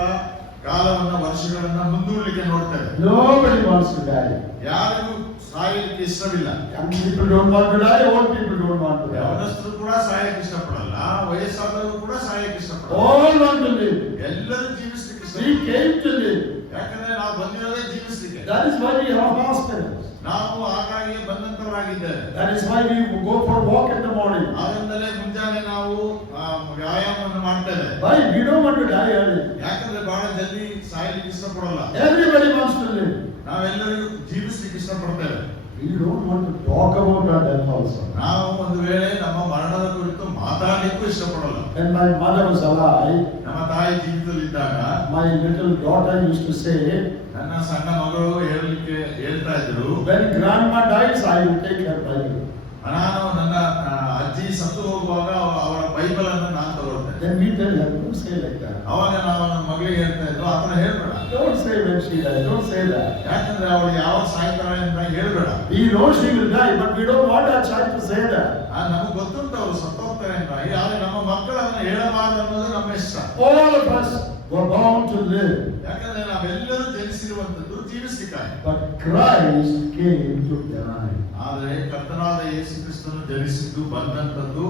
ಕಾಲವನ್ನ ವರ್ಷಗಳನ್ನ ಮುಂದೂಡಲಿಕ್ಕೆ ನೋಡ್ತೇವೆ. Nobody wants to die. ಯಾರಿಗೂ ಸಾಯಲಿಕ್ಕೆ ಇಷ್ಟವಿಲ್ಲ. Young people don't want to die, old people don't want to die. ಯವನಸ್ಥರು ಕೂಡ ಸಾಯಕ್ಕೆ ಇಷ್ಟಪಡಲ್ಲ, ವಯಸ್ಸಾದವರು ಕೂಡ ಸಾಯಕ್ಕೆ ಇಷ್ಟಪಡಲ್ಲ. All want to live. ಎಲ್ಲರೂ ಜೀವಿಸಲಿಕ್ಕೆ ಇಷ್ಟ. We came to live. ಯಾಕಂದ್ರೆ ನಾವು ಬಂದಿರೋದೇ ಜೀವಿಸಲಿಕ್ಕೆ. That is why we have hospitals. ನಾವು ಹಾಗಾಗಿ ಬಂದಂತವರಾಗಿದ್ದೇವೆ. That is why we go for a walk in the morning. ಆದ್ದರಿಂದಲೇ ಮುಂಜಾನೆ ನಾವು ವ್ಯಾಯಾಮವನ್ನು ಮಾಡ್ತೇವೆ. Why? We don't want to die early. ಯಾಕಂದ್ರೆ ಬಹಳ ಜಲ್ದಿ ಸಾಯಲಿಕ್ಕೆ ಇಷ್ಟಪಡಲ್ಲ. Everybody wants to live. ನಾವೆಲ್ಲರೂ ಜೀವಿಸಲಿಕ್ಕೆ ಇಷ್ಟಪಡ್ತೇವೆ. We don't want to talk about our death also. ನಾವು ಒಂದು ವೇಳೆ ನಮ್ಮ ಮರಣದ ಕುರಿತು ಮಾತಾಡಲಿಕ್ಕೂ ಇಷ್ಟಪಡಲ್ಲ. When my mother was alive, ನಮ್ಮ ತಾಯಿ ಜೀವಿತದಲ್ಲಿದ್ದಾಗ my little daughter used to say, ನನ್ನ ಸಣ್ಣ ಮಗಳು ಹೇಳ್ತಾ ಇದ್ರು, when grandma dies, I will take her Bible. ನಾನು ನನ್ನ ಅಜ್ಜಿ ಸತ್ತು ಹೋಗುವಾಗ ಅವರ ಬೈಬಲ್ ಅನ್ನು ನಾನು ತಗೊಳ್ತೇನೆ. Then we tell her, don't say like that. ಅವಾಗ ನಾವು ನನ್ನ ಮಗಳಿಗೆ ಹೇಳ್ತಾ ಇದ್ರು, ಆತರ ಹೇಳ್ಬೇಡ. Don't say when she dies. Don't say that. ಯಾಕಂದ್ರೆ ಅವಳು ಯಾವ ಸಾಯ್ತಾಳೆ ಅಂತ ಹೇಳ್ಬೇಡ. We know she will die, but we don't want our child to say that. ನಮಗೆ ಗೊತ್ತುಂಟು ಅವ್ರು ಸತ್ತೋಗ್ತಾರೆ ಅಂತ. ಆದ್ರೆ ನಮ್ಮ ಮಕ್ಕಳು ಅದನ್ನ ಹೇಳಬಾರದು ಅನ್ನೋದು ನಮ್ಮ ಇಷ್ಟ. All of us were born to live. ಯಾಕಂದ್ರೆ ನಾವೆಲ್ಲರೂ ಜನಿಸಿರುವಂತದ್ದು ಜೀವಿಸಲಿಕ್ಕಾಗಿ. But Christ came to die. ಆದರೆ ಕರ್ತನಾದ ಯೇಸು ಕ್ರಿಸ್ತನು ಜನಿಸಿದ್ದು ಬಂದಂತದ್ದು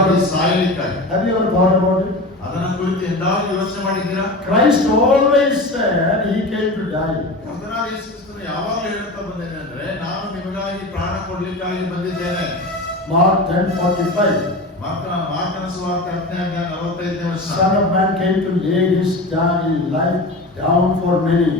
ಅದು ಸಾಯಲಿಕ್ಕಾಗಿ. Have you ever thought about it? ಅದನ್ನ ಕುರಿತು ಎಂದಾದ್ರೂ ಯೋಚನೆ ಮಾಡಿದ್ದೀರಾ? Christ always said he came to die. ಕರ್ತನಾದ ಯೇಸು ಕ್ರಿಸ್ತನು ಯಾವಾಗಲೂ ಹೇಳುತ್ತಾ ಬಂದೇನೆ ಅಂದ್ರೆ ನಾನು ನಿಮಗಾಗಿ ಪ್ರಾಣ ಕೊಡ್ಲಿಕ್ಕಾಗಿ ಬಂದಿದ್ದೇನೆ. Mark 10:45. ಮಾರ್ಕನ ಸುವಾರ್ತೆ 10:45 ವಚನ. Son of Man came to lay his life down for many.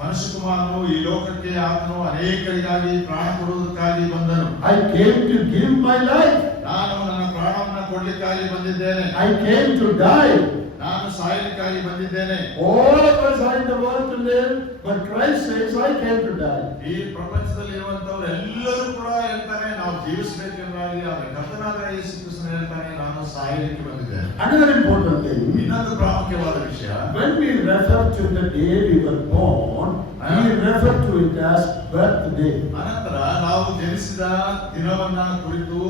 ಮನುಷ್ಯ ಕುಮಾರನು ಈ ಲೋಕಕ್ಕೆ ಆತನು ಅನೇಕರಿಗಾಗಿ ಪ್ರಾಣ ಕೊಡುವುದಕ್ಕಾಗಿ ಬಂದನು. I came to give my life. ನಾನು ನನ್ನ ಪ್ರಾಣವನ್ನು ಕೊಡ್ಲಿಕ್ಕಾಗಿ ಬಂದಿದ್ದೇನೆ. I came to die. ನಾನು ಸಾಯಲಿಕ್ಕಾಗಿ ಬಂದಿದ್ದೇನೆ. All of us are in the world to live, but Christ says, I came to die. ಈ ಪ್ರಪಂಚದಲ್ಲಿ ಇರುವಂತವರು ಎಲ್ಲರೂ ಕೂಡ ಹೇಳ್ತಾರೆ ನಾವು ಜೀವಿಸಬೇಕೆಂಬುದಾಗಿ. ಆದರೆ ಕರ್ತನಾದ ಯೇಸು ಕ್ರಿಸ್ತನು ಹೇಳ್ತಾನೆ ನಾನು ಸಾಯಲಿಕ್ಕೆ ಬಂದಿದ್ದೇನೆ. Another important thing. ಇನ್ನೊಂದು ಪ್ರಾಮುಖ್ಯವಾದ ವಿಷಯ, when we refer to the day we were born, we refer to it as birthday. ಅನಂತರ ನಾವು ಜನಿಸಿದ ದಿನವನ್ನ ಕುರಿತು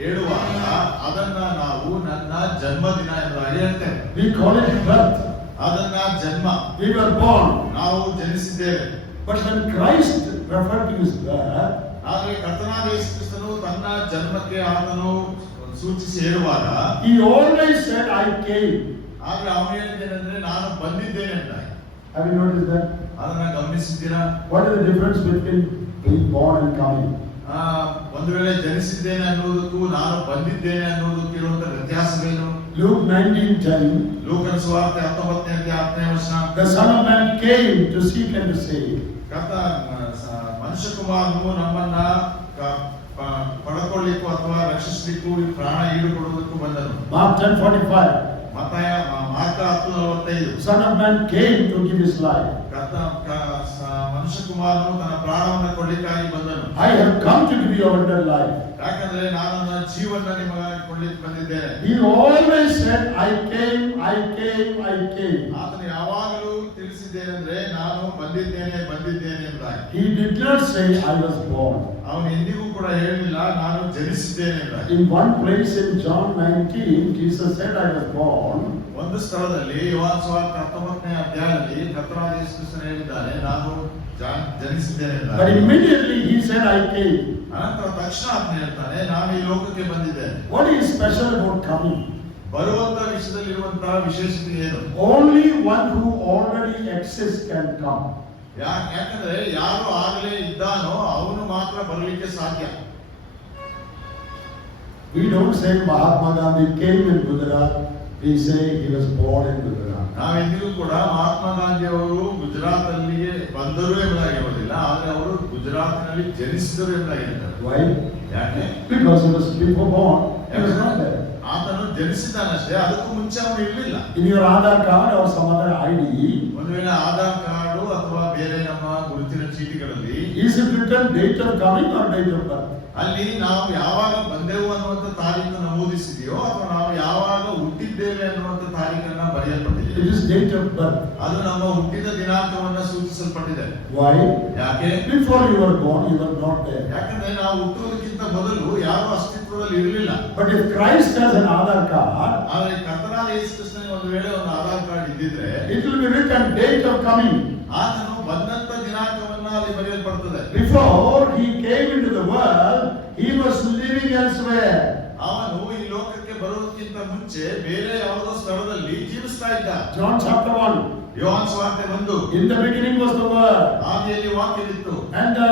ಹೇಳುವಾಗ ಅದನ್ನ ನಾವು ನನ್ನ ಜನ್ಮದಿನ ಎಂಬುದಾಗಿ ಹೇಳ್ತೇವೆ. We call it birth. ಅದನ್ನ ಜನ್ಮ. We were born. ನಾವು ಜನಿಸಿದ್ದೇವೆ. But when Christ referred to his birth, ಆದರೆ ಕರ್ತನಾದ ಯೇಸು ಕ್ರಿಸ್ತನು ತನ್ನ ಜನ್ಮಕ್ಕೆ ಆತನು ಸೂಚಿಸಿ ಹೇಳುವಾಗ he always said, I came. ಆದ್ರೆ ಅವನು ಹೇಳಿದ್ದೇನೆಂದ್ರೆ ನಾನು ಬಂದಿದ್ದೇನೆ ಅಂತ. Have you noticed that? ಅದನ್ನ ಗಮನಿಸಿದ್ದೀರಾ? What is the difference between being born and coming? ಒಂದು ವೇಳೆ ಜನಿಸಿದ್ದೇನೆ ಅನ್ನೋದಕ್ಕೂ ನಾನು ಬಂದಿದ್ದೇನೆ ಅನ್ನೋದಕ್ಕೆ ಇರುವಂತ ವ್ಯತ್ಯಾಸವೇನು? Luke 19:10. ಲೂಕನ ಸುವಾರ್ತೆ 19:10 ವಚನ. The Son of Man came to seek and to save. ಮನುಷ್ಯ ಕುಮಾರನು ನಮ್ಮನ್ನ ಪಡ್ಕೊಳ್ಳಿಕ್ಕೂ ಅಥವಾ ರಕ್ಷಿಸಲಿಕ್ಕೂ ಪ್ರಾಣ ಈಡುಕೊಡುವುದಕ್ಕೂ ಬಂದನು. Mark 10:45. Mark 10:45. Son of Man came to give his life. ಮನುಷ್ಯ ಕುಮಾರನು ತನ್ನ ಪ್ರಾಣವನ್ನು ಕೊಡ್ಲಿಕ್ಕಾಗಿ ಬಂದನು. I have come to give you abundant life. ಯಾಕಂದ್ರೆ ನಾನು ನನ್ನ ಜೀವನ ನಿಮಗಾಗಿ ಕೊಡ್ಲಿಕ್ಕೆ ಬಂದಿದ್ದೇನೆ. He always said, I came. ಆತನು ಯಾವಾಗಲೂ ತಿಳಿಸಿದ್ದೇನೆಂದ್ರೆ ನಾನು ಬಂದಿದ್ದೇನೆ ಎಂಬುದಾಗಿ. He did not say, I was born. ಅವನು ಎಂದಿಗೂ ಕೂಡ ಹೇಳಿಲ್ಲ ನಾನು ಜನಿಸಿದ್ದೇನೆ ಎಂಬುದಾಗಿ. In one place in John 19, Jesus said, I was born. ಒಂದು ಸ್ಥಳದಲ್ಲಿ ಯೋಹಾನ ಸುವಾರ್ತೆ 19ನೇ ಅಧ್ಯಾಯದಲ್ಲಿ ಕರ್ತನಾದ ಯೇಸು ಕ್ರಿಸ್ತನು ಹೇಳಿದ್ದಾನೆ ನಾನು ಜನಿಸಿದ್ದೇನೆ ಎಂಬುದಾಗಿ. But immediately he said, I came. ಅನಂತರ ತಕ್ಷಣ ಆತನು ಹೇಳ್ತಾನೆ ನಾನು ಈ ಲೋಕಕ್ಕೆ ಬಂದಿದ್ದೇನೆ. What is special about coming? ಬರುವಂತ ವಿಷಯದಲ್ಲಿ ಇರುವಂತಹ ವಿಶೇಷತೆ ಏನು? Only one who already exists can come. ಯಾಕಂದ್ರೆ ಯಾರು ಆಗಲೇ ಇದ್ದಾನೋ ಅವನು ಮಾತ್ರ ಬರಲಿಕ್ಕೆ ಸಾಧ್ಯ. We don't say Mahatma Gandhi came in Gujarat. We say he was born in Gujarat. ನಾವೆಂದಿಗೂ ಕೂಡ ಮಹಾತ್ಮ ಗಾಂಧಿ ಅವರು ಗುಜರಾತ್ ಅಲ್ಲಿಗೆ ಬಂದರು ಎಂಬುದಾಗಿ ಹೇಳೋದಿಲ್ಲ, ಆದ್ರೆ ಅವರು ಗುಜರಾತ್ನಲ್ಲಿ ಜನಿಸಿದರು ಎಂಬುದಾಗಿ ಹೇಳ್ತಾರೆ. Why? ಯಾಕೆ? Because he was before born. He was not there. ಆತನು ಜನಿಸಿದ್ದಾನಷ್ಟೇ, ಅದಕ್ಕೂ ಮುಂಚೆ ಅವನು ಇರಲಿಲ್ಲ. In your Aadhaar card or some other ID, ಒಂದು ವೇಳೆ ಆಧಾರ್ ಕಾರ್ಡು ಅಥವಾ ಬೇರೆ ನಮ್ಮ ಗುರುತಿನ ಚೀಟಿಗಳಲ್ಲಿ is it written date of coming or date of birth? ಅಲ್ಲಿ ನಾವು ಯಾವಾಗ ಬಂದೆವು ಅನ್ನುವಂಥ ತಾರೀಕು ನಮೂದಿಸಿದೆಯೋ ಅಥವಾ ನಾವು ಯಾವಾಗ ಹುಟ್ಟಿದ್ದೇವೆ ಅನ್ನುವಂಥ ತಾರೀಕನ್ನ ಬರೆಯಲ್ಪಟ್ಟಿದೆ. It is date of birth. ಅದು ನಮ್ಮ ಹುಟ್ಟಿದ ದಿನಾಂಕವನ್ನ ಸೂಚಿಸಲ್ಪಟ್ಟಿದೆ. Why? ಯಾಕೆ? Before you were born, you were not there. ಯಾಕಂದ್ರೆ ನಾವು ಹುಟ್ಟುವುದಕ್ಕಿಂತ ಮೊದಲು ಯಾರು ಅಸ್ತಿತ್ವದಲ್ಲಿ ಇರಲಿಲ್ಲ. But if Christ has an Aadhaar card, ಆದರೆ ಕರ್ತನಾದ ಯೇಸು ಕ್ರಿಸ್ತನಿಗೆ ಒಂದು ವೇಳೆ ಒಂದು ಆಧಾರ್ ಕಾರ್ಡ್ ಇದ್ದಿದ್ರೆ it will be written date of coming. ಆತನು ಬಂದಂತ ದಿನಾಂಕವನ್ನ ಅಲ್ಲಿ ಬರೆಯಲ್ಪಡುತ್ತದೆ. Before he came into the world, he was living elsewhere. ಅವನು ಈ ಲೋಕಕ್ಕೆ ಬರುವುದಕ್ಕಿಂತ ಮುಂಚೆ ಬೇರೆ ಯಾವುದೋ ಸ್ಥಳದಲ್ಲಿ ಜೀವಿಸ್ತಾ ಇದ್ದ. John chapter 1. ಯೋಹಾನ ಸುವಾರ್ತೆ 1. In the beginning was the Word. ಆದಿಯಲ್ಲಿ ವಾಕ್ಯವಿತ್ತು. And the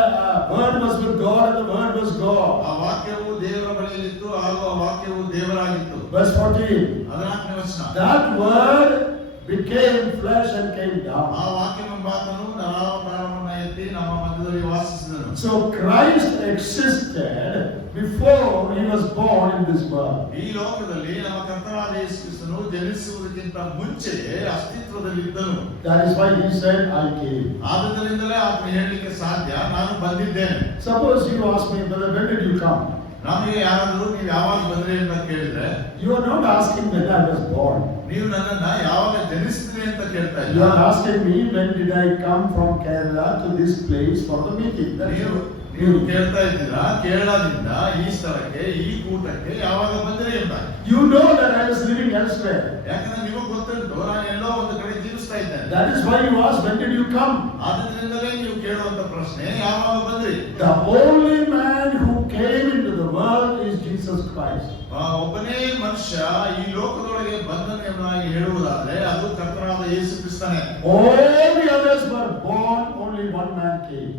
Word was with God, and the Word was God. ಆ ವಾಕ್ಯವು ದೇವರ ಬಳಿಯಲ್ಲಿತ್ತು, ಹಾಗೂ ಆ ವಾಕ್ಯವು ದೇವರಾಗಿತ್ತು. Verse 14. 14ನೇ ವಚನ. That Word became flesh and came down. ಆ ವಾಕ್ಯವೆಂಬಾತನು ನರಾವತಾರವನ್ನು ಎತ್ತಿ ನಮ್ಮ ಮಧ್ಯದಲ್ಲಿ ವಾಸಿಸಿದನು. So Christ existed before he was born in this world. ಈ ಲೋಕದಲ್ಲಿ ನಮ್ಮ ಕರ್ತನಾದ ಯೇಸು ಕ್ರಿಸ್ತನು ಜನಿಸುವುದಕ್ಕಿಂತ ಮುಂಚೆ ಅಸ್ತಿತ್ವದಲ್ಲಿ ಇದ್ದನು. That is why he said, I came. ಆದ್ದರಿಂದಲೇ ಆತನು ಹೇಳಲಿಕ್ಕೆ ಸಾಧ್ಯ ನಾನು ಬಂದಿದ್ದೇನೆ. Suppose you ask me, brother, when did you come? ನಮಗೆ ಯಾರಾದರೂ ನೀವು ಯಾವಾಗ ಬಂದ್ರಿ ಅಂತ ಕೇಳಿದ್ರೆ You are not asking when I was born. ನೀವು ನನ್ನನ್ನ ಯಾವಾಗ ಜನಿಸಿದ್ರಿ ಅಂತ ಕೇಳ್ತಾ You ಇಲ್ಲ. are asking me when did I come from Kerala to this place for the meeting. ನೀವು ಕೇಳ್ತಾ ಇದ್ದೀರಾ ಕೇರಳದಿಂದ ಈ ಸ್ಥಳಕ್ಕೆ ಈ ಕೂಟಕ್ಕೆ ಯಾವಾಗ ಬಂದ್ರಿ ಅಂತ. You know that I was living elsewhere. ಯಾಕಂದ್ರೆ ನಿಮಗೆ ಗೊತ್ತುಂಟು ನಾನು ಎಲ್ಲೋ ಒಂದು ಕಡೆ ಜೀವಿಸ್ತಾ ಇದ್ದೇನೆ. That is why you ask, when did you come? ಆದ್ದರಿಂದಲೇ ನೀವು ಕೇಳುವಂತ ಪ್ರಶ್ನೆ, ಯಾವಾಗ ಬಂದ್ರಿ? The only man who came into the world is Jesus Christ. ಒಬ್ಬನೇ ಮನುಷ್ಯ ಈ ಲೋಕದೊಳಗೆ ಬಂದನು ಎಂಬುದಾಗಿ ಹೇಳುವುದಾದ್ರೆ ಅದು ಕರ್ತನಾದ ಯೇಸು ಕ್ರಿಸ್ತನೇ. All the others were born, only one man came.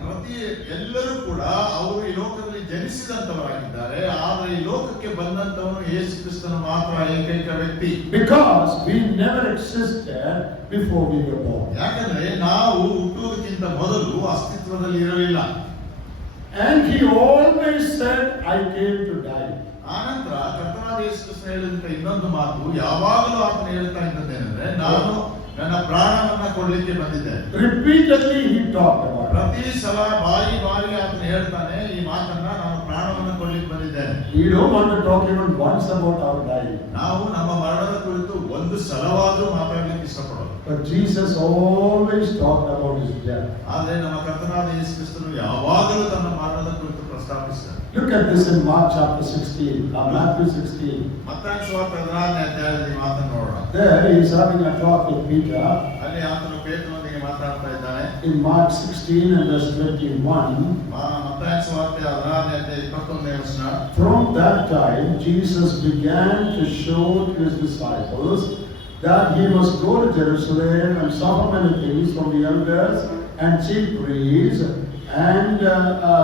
ಪ್ರತಿ ಎಲ್ಲರೂ ಕೂಡ ಅವರು ಈ ಲೋಕದಲ್ಲಿ ಜನಿಸಿದಂತವರಾಗಿದ್ದಾರೆ, ಆದರೆ ಈ ಲೋಕಕ್ಕೆ ಬಂದಂತವನು ಯೇಸು ಕ್ರಿಸ್ತನು ಮಾತ್ರ ಏಕೈಕ ವ್ಯಕ್ತಿ. Because we never existed before we were born. ಯಾಕಂದ್ರೆ ನಾವು ಹುಟ್ಟುವುದಕ್ಕಿಂತ ಮೊದಲು ಅಸ್ತಿತ್ವದಲ್ಲಿ ಇರಲಿಲ್ಲ. And he always said, I came to die. ಆನಂತರ ಕರ್ತನಾದ ಯೇಸು ಕ್ರಿಸ್ತನು ಹೇಳಿದಂತ ಇನ್ನೊಂದು ಮಾತು, ಯಾವಾಗಲೂ ಆತನು ಹೇಳ್ತಾ ಇದ್ದದ್ದೇನೆಂದ್ರೆ, ನಾನು ನನ್ನ ಪ್ರಾಣವನ್ನ ಕೊಡ್ಲಿಕ್ಕೆ ಬಂದಿದ್ದೆ. Repeatedly he talked about it. ಪ್ರತಿ ಸಲ ಬಾರಿ ಆತನು ಹೇಳ್ತಾನೆ ಈ ಮಾತನ್ನ, ನಾನು ಪ್ರಾಣವನ್ನ ಕೊಡ್ಲಿಕ್ಕೆ ಬಂದಿದ್ದೇನೆ. We don't want to talk even once about our dying. ನಾವು ನಮ್ಮ ಮರಣದ ಕುರಿತು ಒಂದು ಸಲವಾದ್ರೂ ಮಾತಾಡ್ಲಿಕ್ಕೆ ಇಷ್ಟಪಡೋದು. But Jesus always talked about his death. ಆದ್ರೆ ನಮ್ಮ ಕರ್ತನಾದ ಯೇಸು ಕ್ರಿಸ್ತನು ಯಾವಾಗಲೂ ತನ್ನ ಮರಣದ ಕುರಿತು ಪ್ರಸ್ತಾಪಿಸ್ತಾನೆ. Look at this in Mark chapter 16, Matthew 16. ಮತ್ತಾಯ ಸುವಾರ್ತೆ 16ನೇ ಅಧ್ಯಾಯದಲ್ಲಿ ಮಾತನ್ನು ನೋಡೋಣ. There he is having a talk with Peter. ಅಲ್ಲಿ ಆತನು ಪೇತ್ರನೊಂದಿಗೆ ಮಾತಾಡ್ತಾ ಇದ್ದಾನೆ. In Mark 16 and verse 21. ಮತ್ತಾಯ ಸುವಾರ್ತೆ 16ನೇ ಅಧ್ಯಾಯ 21ನೇ ವಚನ. From that time Jesus began to show to his disciples that he must go to Jerusalem and suffer many things from the elders and chief priests and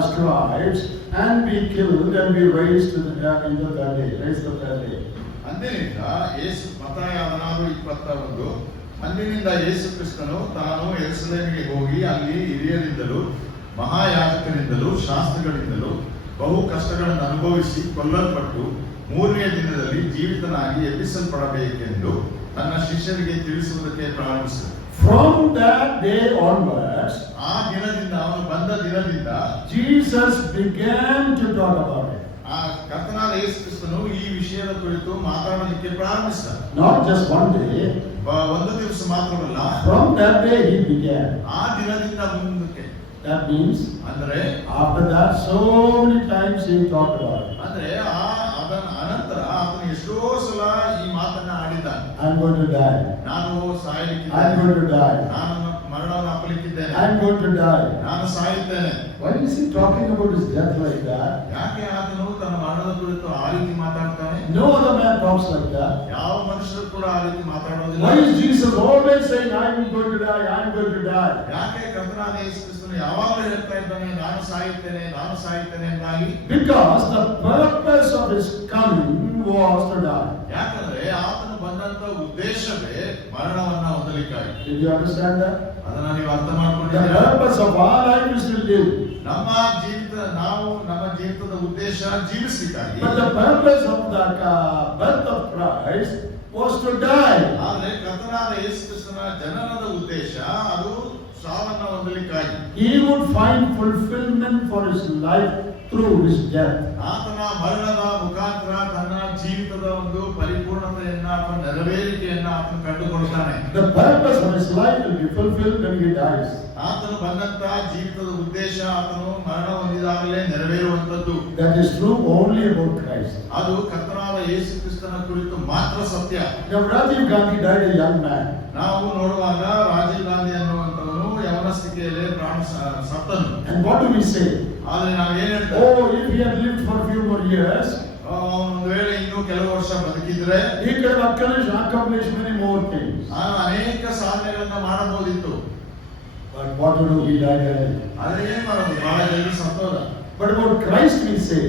scribes and be killed and be raised in the third day. ಅಂದಿನಿಂದ ಯೇಸು ಮತ್ತಾಯ 16:21 ಅಂದಿನಿಂದ ಯೇಸು ಕ್ರಿಸ್ತನು ತಾನು ಯೆರೂಸಲೇಮಿಗೆ ಹೋಗಿ ಅಲ್ಲಿ ಹಿರಿಯರಿಂದಲೂ ಮಹಾಯಾಜಕರಿಂದಲೂ ಶಾಸ್ತ್ರಿಗಳಿಂದಲೂ ಬಹು ಕಷ್ಟಗಳನ್ನು ಅನುಭವಿಸಿ ಕೊಲ್ಲಲ್ಪಟ್ಟು ಮೂರನೆಯ ದಿನದಲ್ಲಿ ಜೀವಿತನಾಗಿ ಎಬ್ಬಿಸಲ್ಪಡಬೇಕೆಂದು ತನ್ನ ಶಿಷ್ಯರಿಗೆ ತಿಳಿಸುವುದಕ್ಕೆ ಪ್ರಾರಂಭಿಸಿದರು. From that day onwards, ಆ ದಿನದಿಂದ, ಅವನು ಬಂದ ದಿನದಿಂದ Jesus began to talk about it. ಆ ಕರ್ತನಾದ ಯೇಸು ಕ್ರಿಸ್ತನು ಈ ವಿಷಯದ ಕುರಿತು ಮಾತಾಡಲಿಕ್ಕೆ ಪ್ರಾರಂಭಿಸಿದ. Not just one day. ಒಂದು ದಿವಸ ಮಾತ್ರವಲ್ಲ. From that day he began. ಆ ದಿನದಿಂದ ಮುಂದಕ್ಕೆ. That means, ಅಂದ್ರೆ after that so many times he talked about it. ಅಂದ್ರೆ ಅದರ ಅನಂತರ ಆತನು ಎಷ್ಟೋ ಸಲ ಈ ಮಾತನ್ನ ಆಡಿದ್ದಾನೆ. I'm going to die. ನಾನು ಸಾಯಲಿಕ್ಕಿದ್ದೇನೆ. I'm going to die. ನಾನು ಮರಣವನ್ನು ಅಪ್ಪಲಿಕ್ಕಿದ್ದೇನೆ. I'm going to die. ನಾನು ಸಾಯುತ್ತೇನೆ. Why is he talking about his death like that? ಯಾಕೆ ಆತನು ತನ್ನ ಮರಣದ ಕುರಿತು ಆ ರೀತಿ ಮಾತಾಡ್ತಾನೆ? No other man talks like that. ಯಾವ ಮನುಷ್ಯರು ಕೂಡ ಆ ರೀತಿ ಮಾತಾಡೋದಿಲ್ಲ. Why is Jesus always saying, I'm going to die, I'm going to die? ಯಾಕೆ ಕರ್ತನಾದ ಯೇಸು ಕ್ರಿಸ್ತನು ಯಾವಾಗಲೂ ಹೇಳ್ತಾ ಇದ್ದಾನೆ, ನಾನು ಸಾಯುತ್ತೇನೆ ಎಂಬಾಗಿ? Because the purpose of his coming was to die. ಯಾಕಂದ್ರೆ ಆತನು ಬಂದಂತ ಉದ್ದೇಶವೇ ಮರಣವನ್ನ ಹೊಂದಲಿಕ್ಕಾಗಿ. Did you understand that? ಅದನ್ನ ನೀವು ಅರ್ಥ The ಮಾಡ್ಕೊಂಡಿದ್ದೀರಾ? purpose of our life is to live. ನಮ್ಮ ಜೀವಿತದ ಉದ್ದೇಶ ಜೀವಿಸಲಿಕ್ಕಾಗಿ. But the purpose of the birth of Christ was to die. ಆದ್ರೆ ಕರ್ತನಾದ ಯೇಸು ಕ್ರಿಸ್ತನ ಜನನದ ಉದ್ದೇಶ ಅದು ಸಾವನ್ನ ಹೊಂದಲಿಕ್ಕಾಗಿ. He would find fulfillment for his life through his death. ಆತನ ಮರಣದ ಮುಖಾಂತರ ತನ್ನ ಜೀವಿತದ ಒಂದು ಪರಿಪೂರ್ಣತೆಯನ್ನ ಅಥವಾ ನೆರವೇರಿಕೆಯನ್ನ ಆತನು ಕಂಡುಕೊಳ್ತಾನೆ. The purpose of his life will be fulfilled when he dies. ಆತನು ಬಂದಂತ ಜೀವಿತದ ಉದ್ದೇಶ ಆತನು ಮರಣ ಹೊಂದಿದಾಗಲೇ ನೆರವೇರುವಂತದ್ದು. That is true only about Christ. ಅದು ಕರ್ತನಾದ ಯೇಸು ಕ್ರಿಸ್ತನ ಕುರಿತು ಮಾತ್ರ ಸತ್ಯ. Now Rajiv Gandhi died a young man. ನಾವು ನೋಡುವಾಗ ರಾಜೀವ್ ಗಾಂಧಿ ಅನ್ನುವಂತವನು ಯವನಸ್ಥಿತಿಯಲ್ಲಿ ಪ್ರಾಣ ಸತ್ತನು. And what do we say? ಆದ್ರೆ ನಾವು ಏನ್ ಹೇಳ್ತೇವೆ? Oh, if he had lived for a few more years, ಒಂದು ವೇಳೆ ಇನ್ನೂ ಕೆಲವು ವರ್ಷ ಬದುಕಿದ್ರೆ he could have accomplished many more things. ಅನೇಕ ಸಾಧನೆಗಳನ್ನ ಮಾಡಬಹುದಿತ್ತು. But what to do? He died early. ಆದ್ರೆ ಏನ್ ಮಾಡೋದು? ಬಹಳ ಜಲ್ದಿ ಸತ್ತೋದ. But about Christ we say,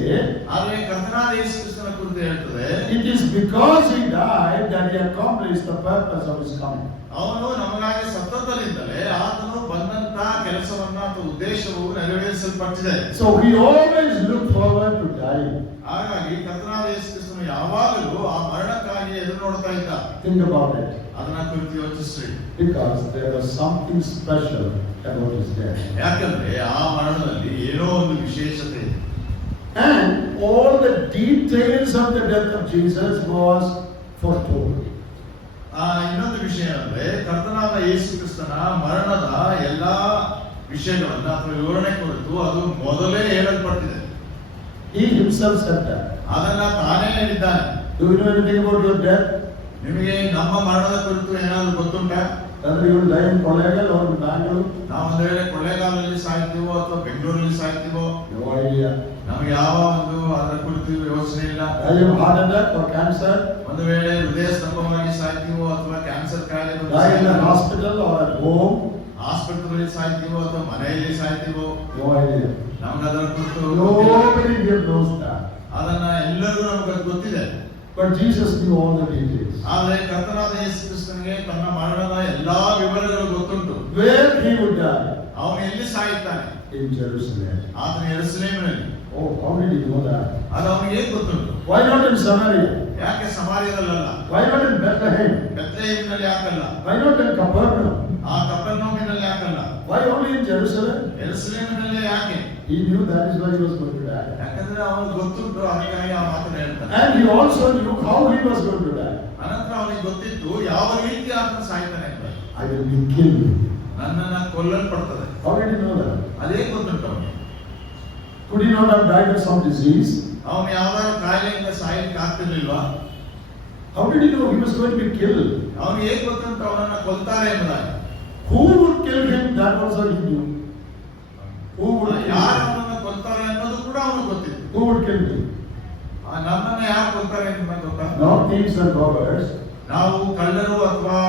ಆದ್ರೆ ಕರ್ತನಾದ ಯೇಸು ಕ್ರಿಸ್ತನ ಕುರಿತು ಹೇಳ್ತದೆ, it is because he died that he accomplished the purpose of his coming. ಅವನು ನಮಗಾಗಿ ಸತ್ತದ್ದರಿಂದಲೇ ಆತನು ಬಂದಂತ ಕೆಲಸವನ್ನ ಅಥವಾ ಉದ್ದೇಶವು ನೆರವೇರಿಸಲ್ಪಟ್ಟಿದೆ. So he always looked forward to dying. ಹಾಗಾಗಿ ಕರ್ತನಾದ ಯೇಸು ಕ್ರಿಸ್ತನು ಯಾವಾಗಲೂ ಆ ಮರಣಕ್ಕಾಗಿ ಎದುರು ನೋಡ್ತಾ ಇದ್ದ. Think about it. ಅದನ್ನ ಕುರಿತು ಯೋಚಿಸ್ರಿ. Because there was something special about his death. ಯಾಕಂದ್ರೆ ಆ ಮರಣದಲ್ಲಿ ಏನೋ ಒಂದು ವಿಶೇಷತೆ ಇದೆ. And all the details of the death of Jesus was foretold. ಇನ್ನೊಂದು ವಿಷಯ ಅಂದ್ರೆ ಕರ್ತನಾದ ಯೇಸು ಕ್ರಿಸ್ತನ ಮರಣದ ಎಲ್ಲಾ ವಿಷಯಗಳನ್ನ ಅಥವಾ ವಿವರಣೆ ಕುರಿತು ಅದು ಮೊದಲೇ ಹೇಳಲ್ಪಟ್ಟಿದೆ. He himself said that. ಅದನ್ನ ತಾನೇ ಹೇಳಿದ್ದಾನೆ. Do you know anything about your death? ನಿಮಗೆ ನಮ್ಮ ಮರಣದ ಕುರಿತು ಏನಾದರೂ ಗೊತ್ತುಂಟಾ? Whether you will die in Kollegal or in Bangalore, ನಾವು ಒಂದು ವೇಳೆ ಕೊಳ್ಳೇಗಾಲದಲ್ಲಿ ಸಾಯ್ತೀವೋ ಅಥವಾ ಬೆಂಗಳೂರಲ್ಲಿ ಸಾಯ್ತೀವೋ no idea. ನಮಗೆ ಯಾವ ಒಂದು ಅದರ ಕುರಿತು ಯೋಚನೆ ಇಲ್ಲ. Die of heart attack or cancer, ಒಂದು ವೇಳೆ ಹೃದಯ ಸ್ತಂಭವಾಗಿ ಸಾಯ್ತೀವೋ ಅಥವಾ ಕ್ಯಾನ್ಸರ್ ಕಾಯಿಲೆ ಬಂದು die in a ಸಾಯ್ತೀವೋ, hospital or at home, ಆಸ್ಪತ್ರೆಯಲ್ಲಿ ಸಾಯ್ತೀವೋ ಅಥವಾ ಮನೆಯಲ್ಲಿ ಸಾಯ್ತೀವೋ no idea. ನಮ್ಗೆ ಅದರ ಕುರಿತು ಗೊತ್ತಿಲ್ಲ. Nobody here knows that. ಅದನ್ನ ಎಲ್ಲರಿಗೂ ನಮ್ಗೆ ಅದು ಗೊತ್ತಿದೆ. But Jesus knew all the details. ಆದರೆ ಕರ್ತನಾದ ಯೇಸು ಕ್ರಿಸ್ತನಿಗೆ ತನ್ನ ಮರಣದ ಎಲ್ಲಾ ವಿವರಗಳು ಗೊತ್ತುಂಟು. Where he would die? ಅವನು ಎಲ್ಲಿ ಸಾಯುತ್ತಾನೆ? In Jerusalem. ಆತನ ಯೆರೂಸಲೇಮಿನಲ್ಲಿ. Oh, how did he know that? ಅದು ಅವನಿಗೆ ಹೇಗೆ ಗೊತ್ತುಂಟು? Why not in Samaria? ಯಾಕೆ ಸಮಾರ್ಯದಲ್ಲಲ್ಲ? Why not in Bethlehem? ಬೆತ್ಲೆಹೇಮಿನಲ್ಲಿ ಯಾಕಲ್ಲ? Why not in Capernaum? ಆ ಕಪೆರ್ನೌಮಿನಲ್ಲಿ ಯಾಕಲ್ಲ? Why only in Jerusalem? ಯೆರೂಸಲೇಮಿನಲ್ಲಿ ಯಾಕೆ? He knew that is why he was going to die. ಯಾಕಂದ್ರೆ ಅವನಿಗೆ ಗೊತ್ತುಂಟು, ಅದಕ್ಕಾಗಿ ಆ ಮಾತನ್ನ ಹೇಳ್ತಾನೆ. And he also knew how he was going to die. ಅನಂತರ ಅವನಿಗೆ ಗೊತ್ತಿತ್ತು ಯಾವ ರೀತಿ ಆತನ ಸಾಯ್ತಾನೆ ಅಂತ. I will be killed. ನನ್ನನ್ನ ಕೊಲ್ಲಲ್ಪಡ್ತದೆ. How did he know that? ಅದೇ ಗೊತ್ತುಂಟು ಅವನಿಗೆ. Could he not have died of some disease? ಅವನು ಯಾವ್ದಾದ್ರು ಕಾಯಿಲೆಯಿಂದ ಸಾಯಲಿಕ್ಕೆ ಆಗ್ತಿರ್ಲಿಲ್ವಾ? How did he know he was going to be killed? ಅವನಿಗೆ ಹೇಗೆ ಗೊತ್ತುಂಟು ಅವನನ್ನ ಕೊಲ್ತಾರೆ ಎಂಬುದಾಗಿ? Who would kill him? That also he knew. Who would kill ಯಾರು him? ಅವನನ್ನ ಕೊಲ್ತಾರೆ ಅನ್ನೋದು ಕೂಡ ಅವನಿಗೆ ಗೊತ್ತಿತ್ತು. Who would kill him? ನನ್ನನ್ನ ಯಾರು ಕೊಲ್ತಾರೆ ಅಂತ ಗೊತ್ತಾ? Not thieves and robbers. ನಾವು ಕಳ್ಳರು ಅಥವಾ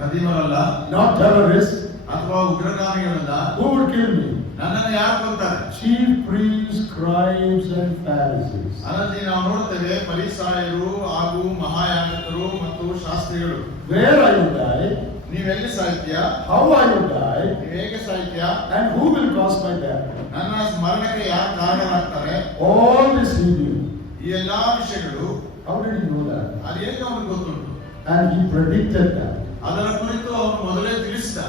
ಕದಿಮರಲ್ಲ, Not terrorists. ಅಥವಾ ಉಗ್ರಗಾಮಿಗಳಲ್ಲ. Who would kill me? ನನ್ನನ್ನು ಯಾರು ಕೊಲ್ತಾರೆ? Chief priests, scribes and Pharisees. ಅದರಲ್ಲಿ ನಾವು ನೋಡ್ತೇವೆ ಫರಿಸಾಯರು ಹಾಗೂ ಮಹಾಯಾಜಕರು ಮತ್ತು ಶಾಸ್ತ್ರಿಗಳು. Where I will die? ನೀವೆಲ್ಲಿ ಸಾಯ್ತೀಯಾ? How I will die? ನೀವು ಹೇಗೆ ಸಾಯ್ತೀಯಾ? And who will cause my death? ನನ್ನ ಮರಣಕ್ಕೆ ಯಾರು ಕಾರಣರಾಗ್ತಾರೆ? All this he knew. ಈ ಎಲ್ಲಾ ವಿಷಯಗಳು How did he know that? ಅದು ಹೇಗೆ ಅವನಿಗೆ ಗೊತ್ತುಂಟು? And he predicted that. ಅದರ ಕುರಿತು ಅವನು ಮೊದಲೇ ತಿಳಿಸಿದ.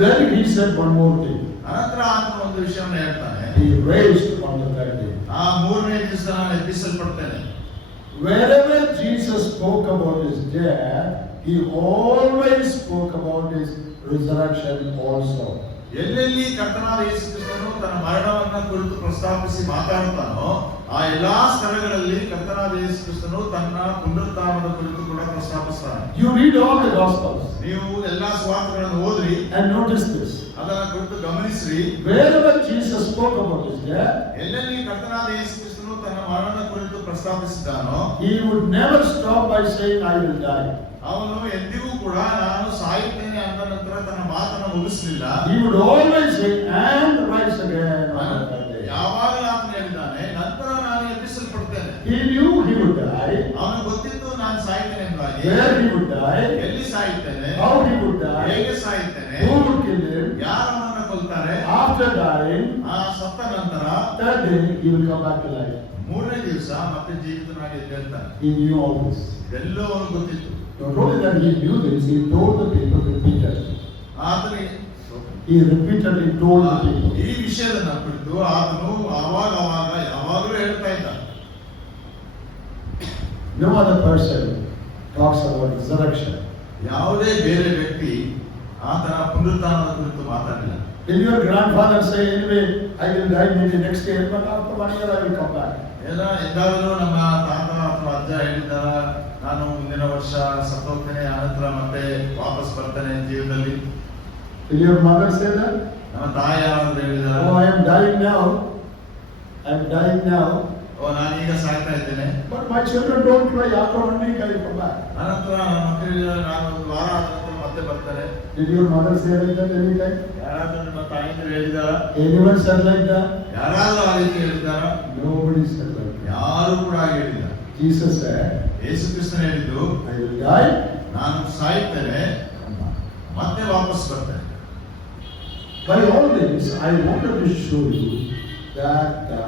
Then he said one more thing. ಅನಂತರ ಆತನ ಒಂದು ವಿಷಯವನ್ನು ಹೇಳ್ತಾನೆ. He raised on the third day. ಆ ಮೂರನೇ ದಿವಸ ನಾನು ಎಬ್ಬಿಸಲ್ಪಡ್ತೇನೆ. Wherever Jesus spoke about his death, he always spoke about his resurrection also. ಎಲ್ಲೆಲ್ಲಿ ಕರ್ತನಾದ ಯೇಸು ಕ್ರಿಸ್ತನು ತನ್ನ ಮರಣವನ್ನ ಕುರಿತು ಪ್ರಸ್ತಾಪಿಸಿ ಮಾತಾಡುತ್ತಾನೋ ಆ ಎಲ್ಲಾ ಸ್ಥಳಗಳಲ್ಲಿ ಕರ್ತನಾದ ಯೇಸು ಕ್ರಿಸ್ತನು ತನ್ನ ಪುನರುತ್ಥಾನದ ಕುರಿತು ಕೂಡ ಪ್ರಸ್ತಾಪಿಸ್ತಾನೆ. You read all the Gospels. ನೀವು ಎಲ್ಲಾ ಸುವಾರ್ತೆಗಳನ್ನು ಓದ್ರಿ. And notice this. ಅದನ್ನ ಕುರಿತು ಗಮನಿಸ್ರಿ. Wherever Jesus spoke about his death, ಎಲ್ಲೆಲ್ಲಿ ಕರ್ತನಾದ ಯೇಸು ಕ್ರಿಸ್ತನು ತನ್ನ ಮರಣದ ಕುರಿತು ಪ್ರಸ್ತಾಪಿಸಿದ್ದಾನೋ he would never stop by saying, I will die. ಅವನು ಎಂದಿಗೂ ಕೂಡ ನಾನು ಸಾಯುತ್ತೇನೆ ಅಂದ ನಂತರ ತನ್ನ ಮಾತನ್ನು ಮುಗಿಸಲಿಲ್ಲ. He would always say, and rise again on the third day. ಯಾವಾಗಲೂ ಆತನು ಹೇಳಿದ್ದಾನೆ, ನಂತರ ನಾನು ಎಬ್ಬಿಸಲ್ಪಡ್ತೇನೆ. He knew he would die. ಅವನು ಗೊತ್ತಿತ್ತು ನಾನು ಸಾಯ್ತೇನೆ ಎಂಬುದಾಗಿ. Where he would die. ಎಲ್ಲಿ ಸಾಯುತ್ತೇನೆ, How he would die. ಹೇಗೆ ಸಾಯುತ್ತೇನೆ, Who would kill him. ಯಾರು ಅವನನ್ನು ಕೊಲ್ತಾರೆ. After dying, ಆ ಸತ್ತ ನಂತರ third day he will come back to life. ಮೂರನೇ ದಿವಸ ಮತ್ತೆ ಜೀವಿತನಾಗಿ ಎದ್ದೇಳ್ತಾನೆ. He knew all this. ಎಲ್ಲೋ ಅವನು ಗೊತ್ತಿತ್ತು. Not only that he knew this, he told the people repeatedly. ಆತನಿಗೆ He repeatedly told the people. ಈ ವಿಷಯದ ಕುರಿತು ಆತನು ಅವಾಗ ಯಾವಾಗಲೂ ಹೇಳ್ತಾ ಇದ್ದ. No other person talks about resurrection. ಯಾವುದೇ ಬೇರೆ ವ್ಯಕ್ತಿ ಆತನ ಪುನರುತ್ಥಾನದ ಕುರಿತು ಮಾತಾಡಿಲ್ಲ. Will your grandfather say, anyway, I will die maybe next year, but after 1 year I will come back? ಎಂದಾದರೂ ನಮ್ಮ ತಾತ ಅಥವಾ ಅಜ್ಜ ಹೇಳಿದ್ದಾರ, ನಾನು ಮುಂದಿನ ವರ್ಷ ಸತ್ತೋಗ್ತೇನೆ, ಆನಂತರ ಮತ್ತೆ ವಾಪಸ್ ಬರ್ತೇನೆ ಜೀವನದಲ್ಲಿ? Will your mother say that? ನಮ್ಮ ತಾಯಿ ಯಾರಾದ್ರೂ ಹೇಳಿದಾರ, Oh, I am dying now. I am dying now. ಓ ನಾನೀಗ ಸಾಯ್ತಾ ಇದ್ದೇನೆ, But my children don't cry. After 1 week I will come back. ಆನಂತರ ನನ್ನ ಮಕ್ಕಳು ಹೇಳಿದಾರೆ, ನಾನು ಒಂದು ವಾರ ಆದ ನಂತರ ಮತ್ತೆ ಬರ್ತೇನೆ. Did your mother say like that any time? ಯಾರಾದ್ರೂ ನಿಮ್ಮ ತಾಯಿಯಂದ್ರೆ ಹೇಳಿದಾರ? Anyone said like that? ಯಾರಾದ್ರೂ ಆ ರೀತಿ ಹೇಳಿದಾರ? Nobody said like that. ಯಾರು ಕೂಡ ಹಾಗೆ ಹೇಳಿಲ್ಲ. Jesus said, ಯೇಸು ಕ್ರಿಸ್ತನು ಹೇಳಿದ್ದು, I will die. ನಾನು ಸಾಯ್ತೇನೆ, Come back. ಮತ್ತೆ ವಾಪಸ್ ಬರ್ತೇನೆ. By all this, I wanted to show you that the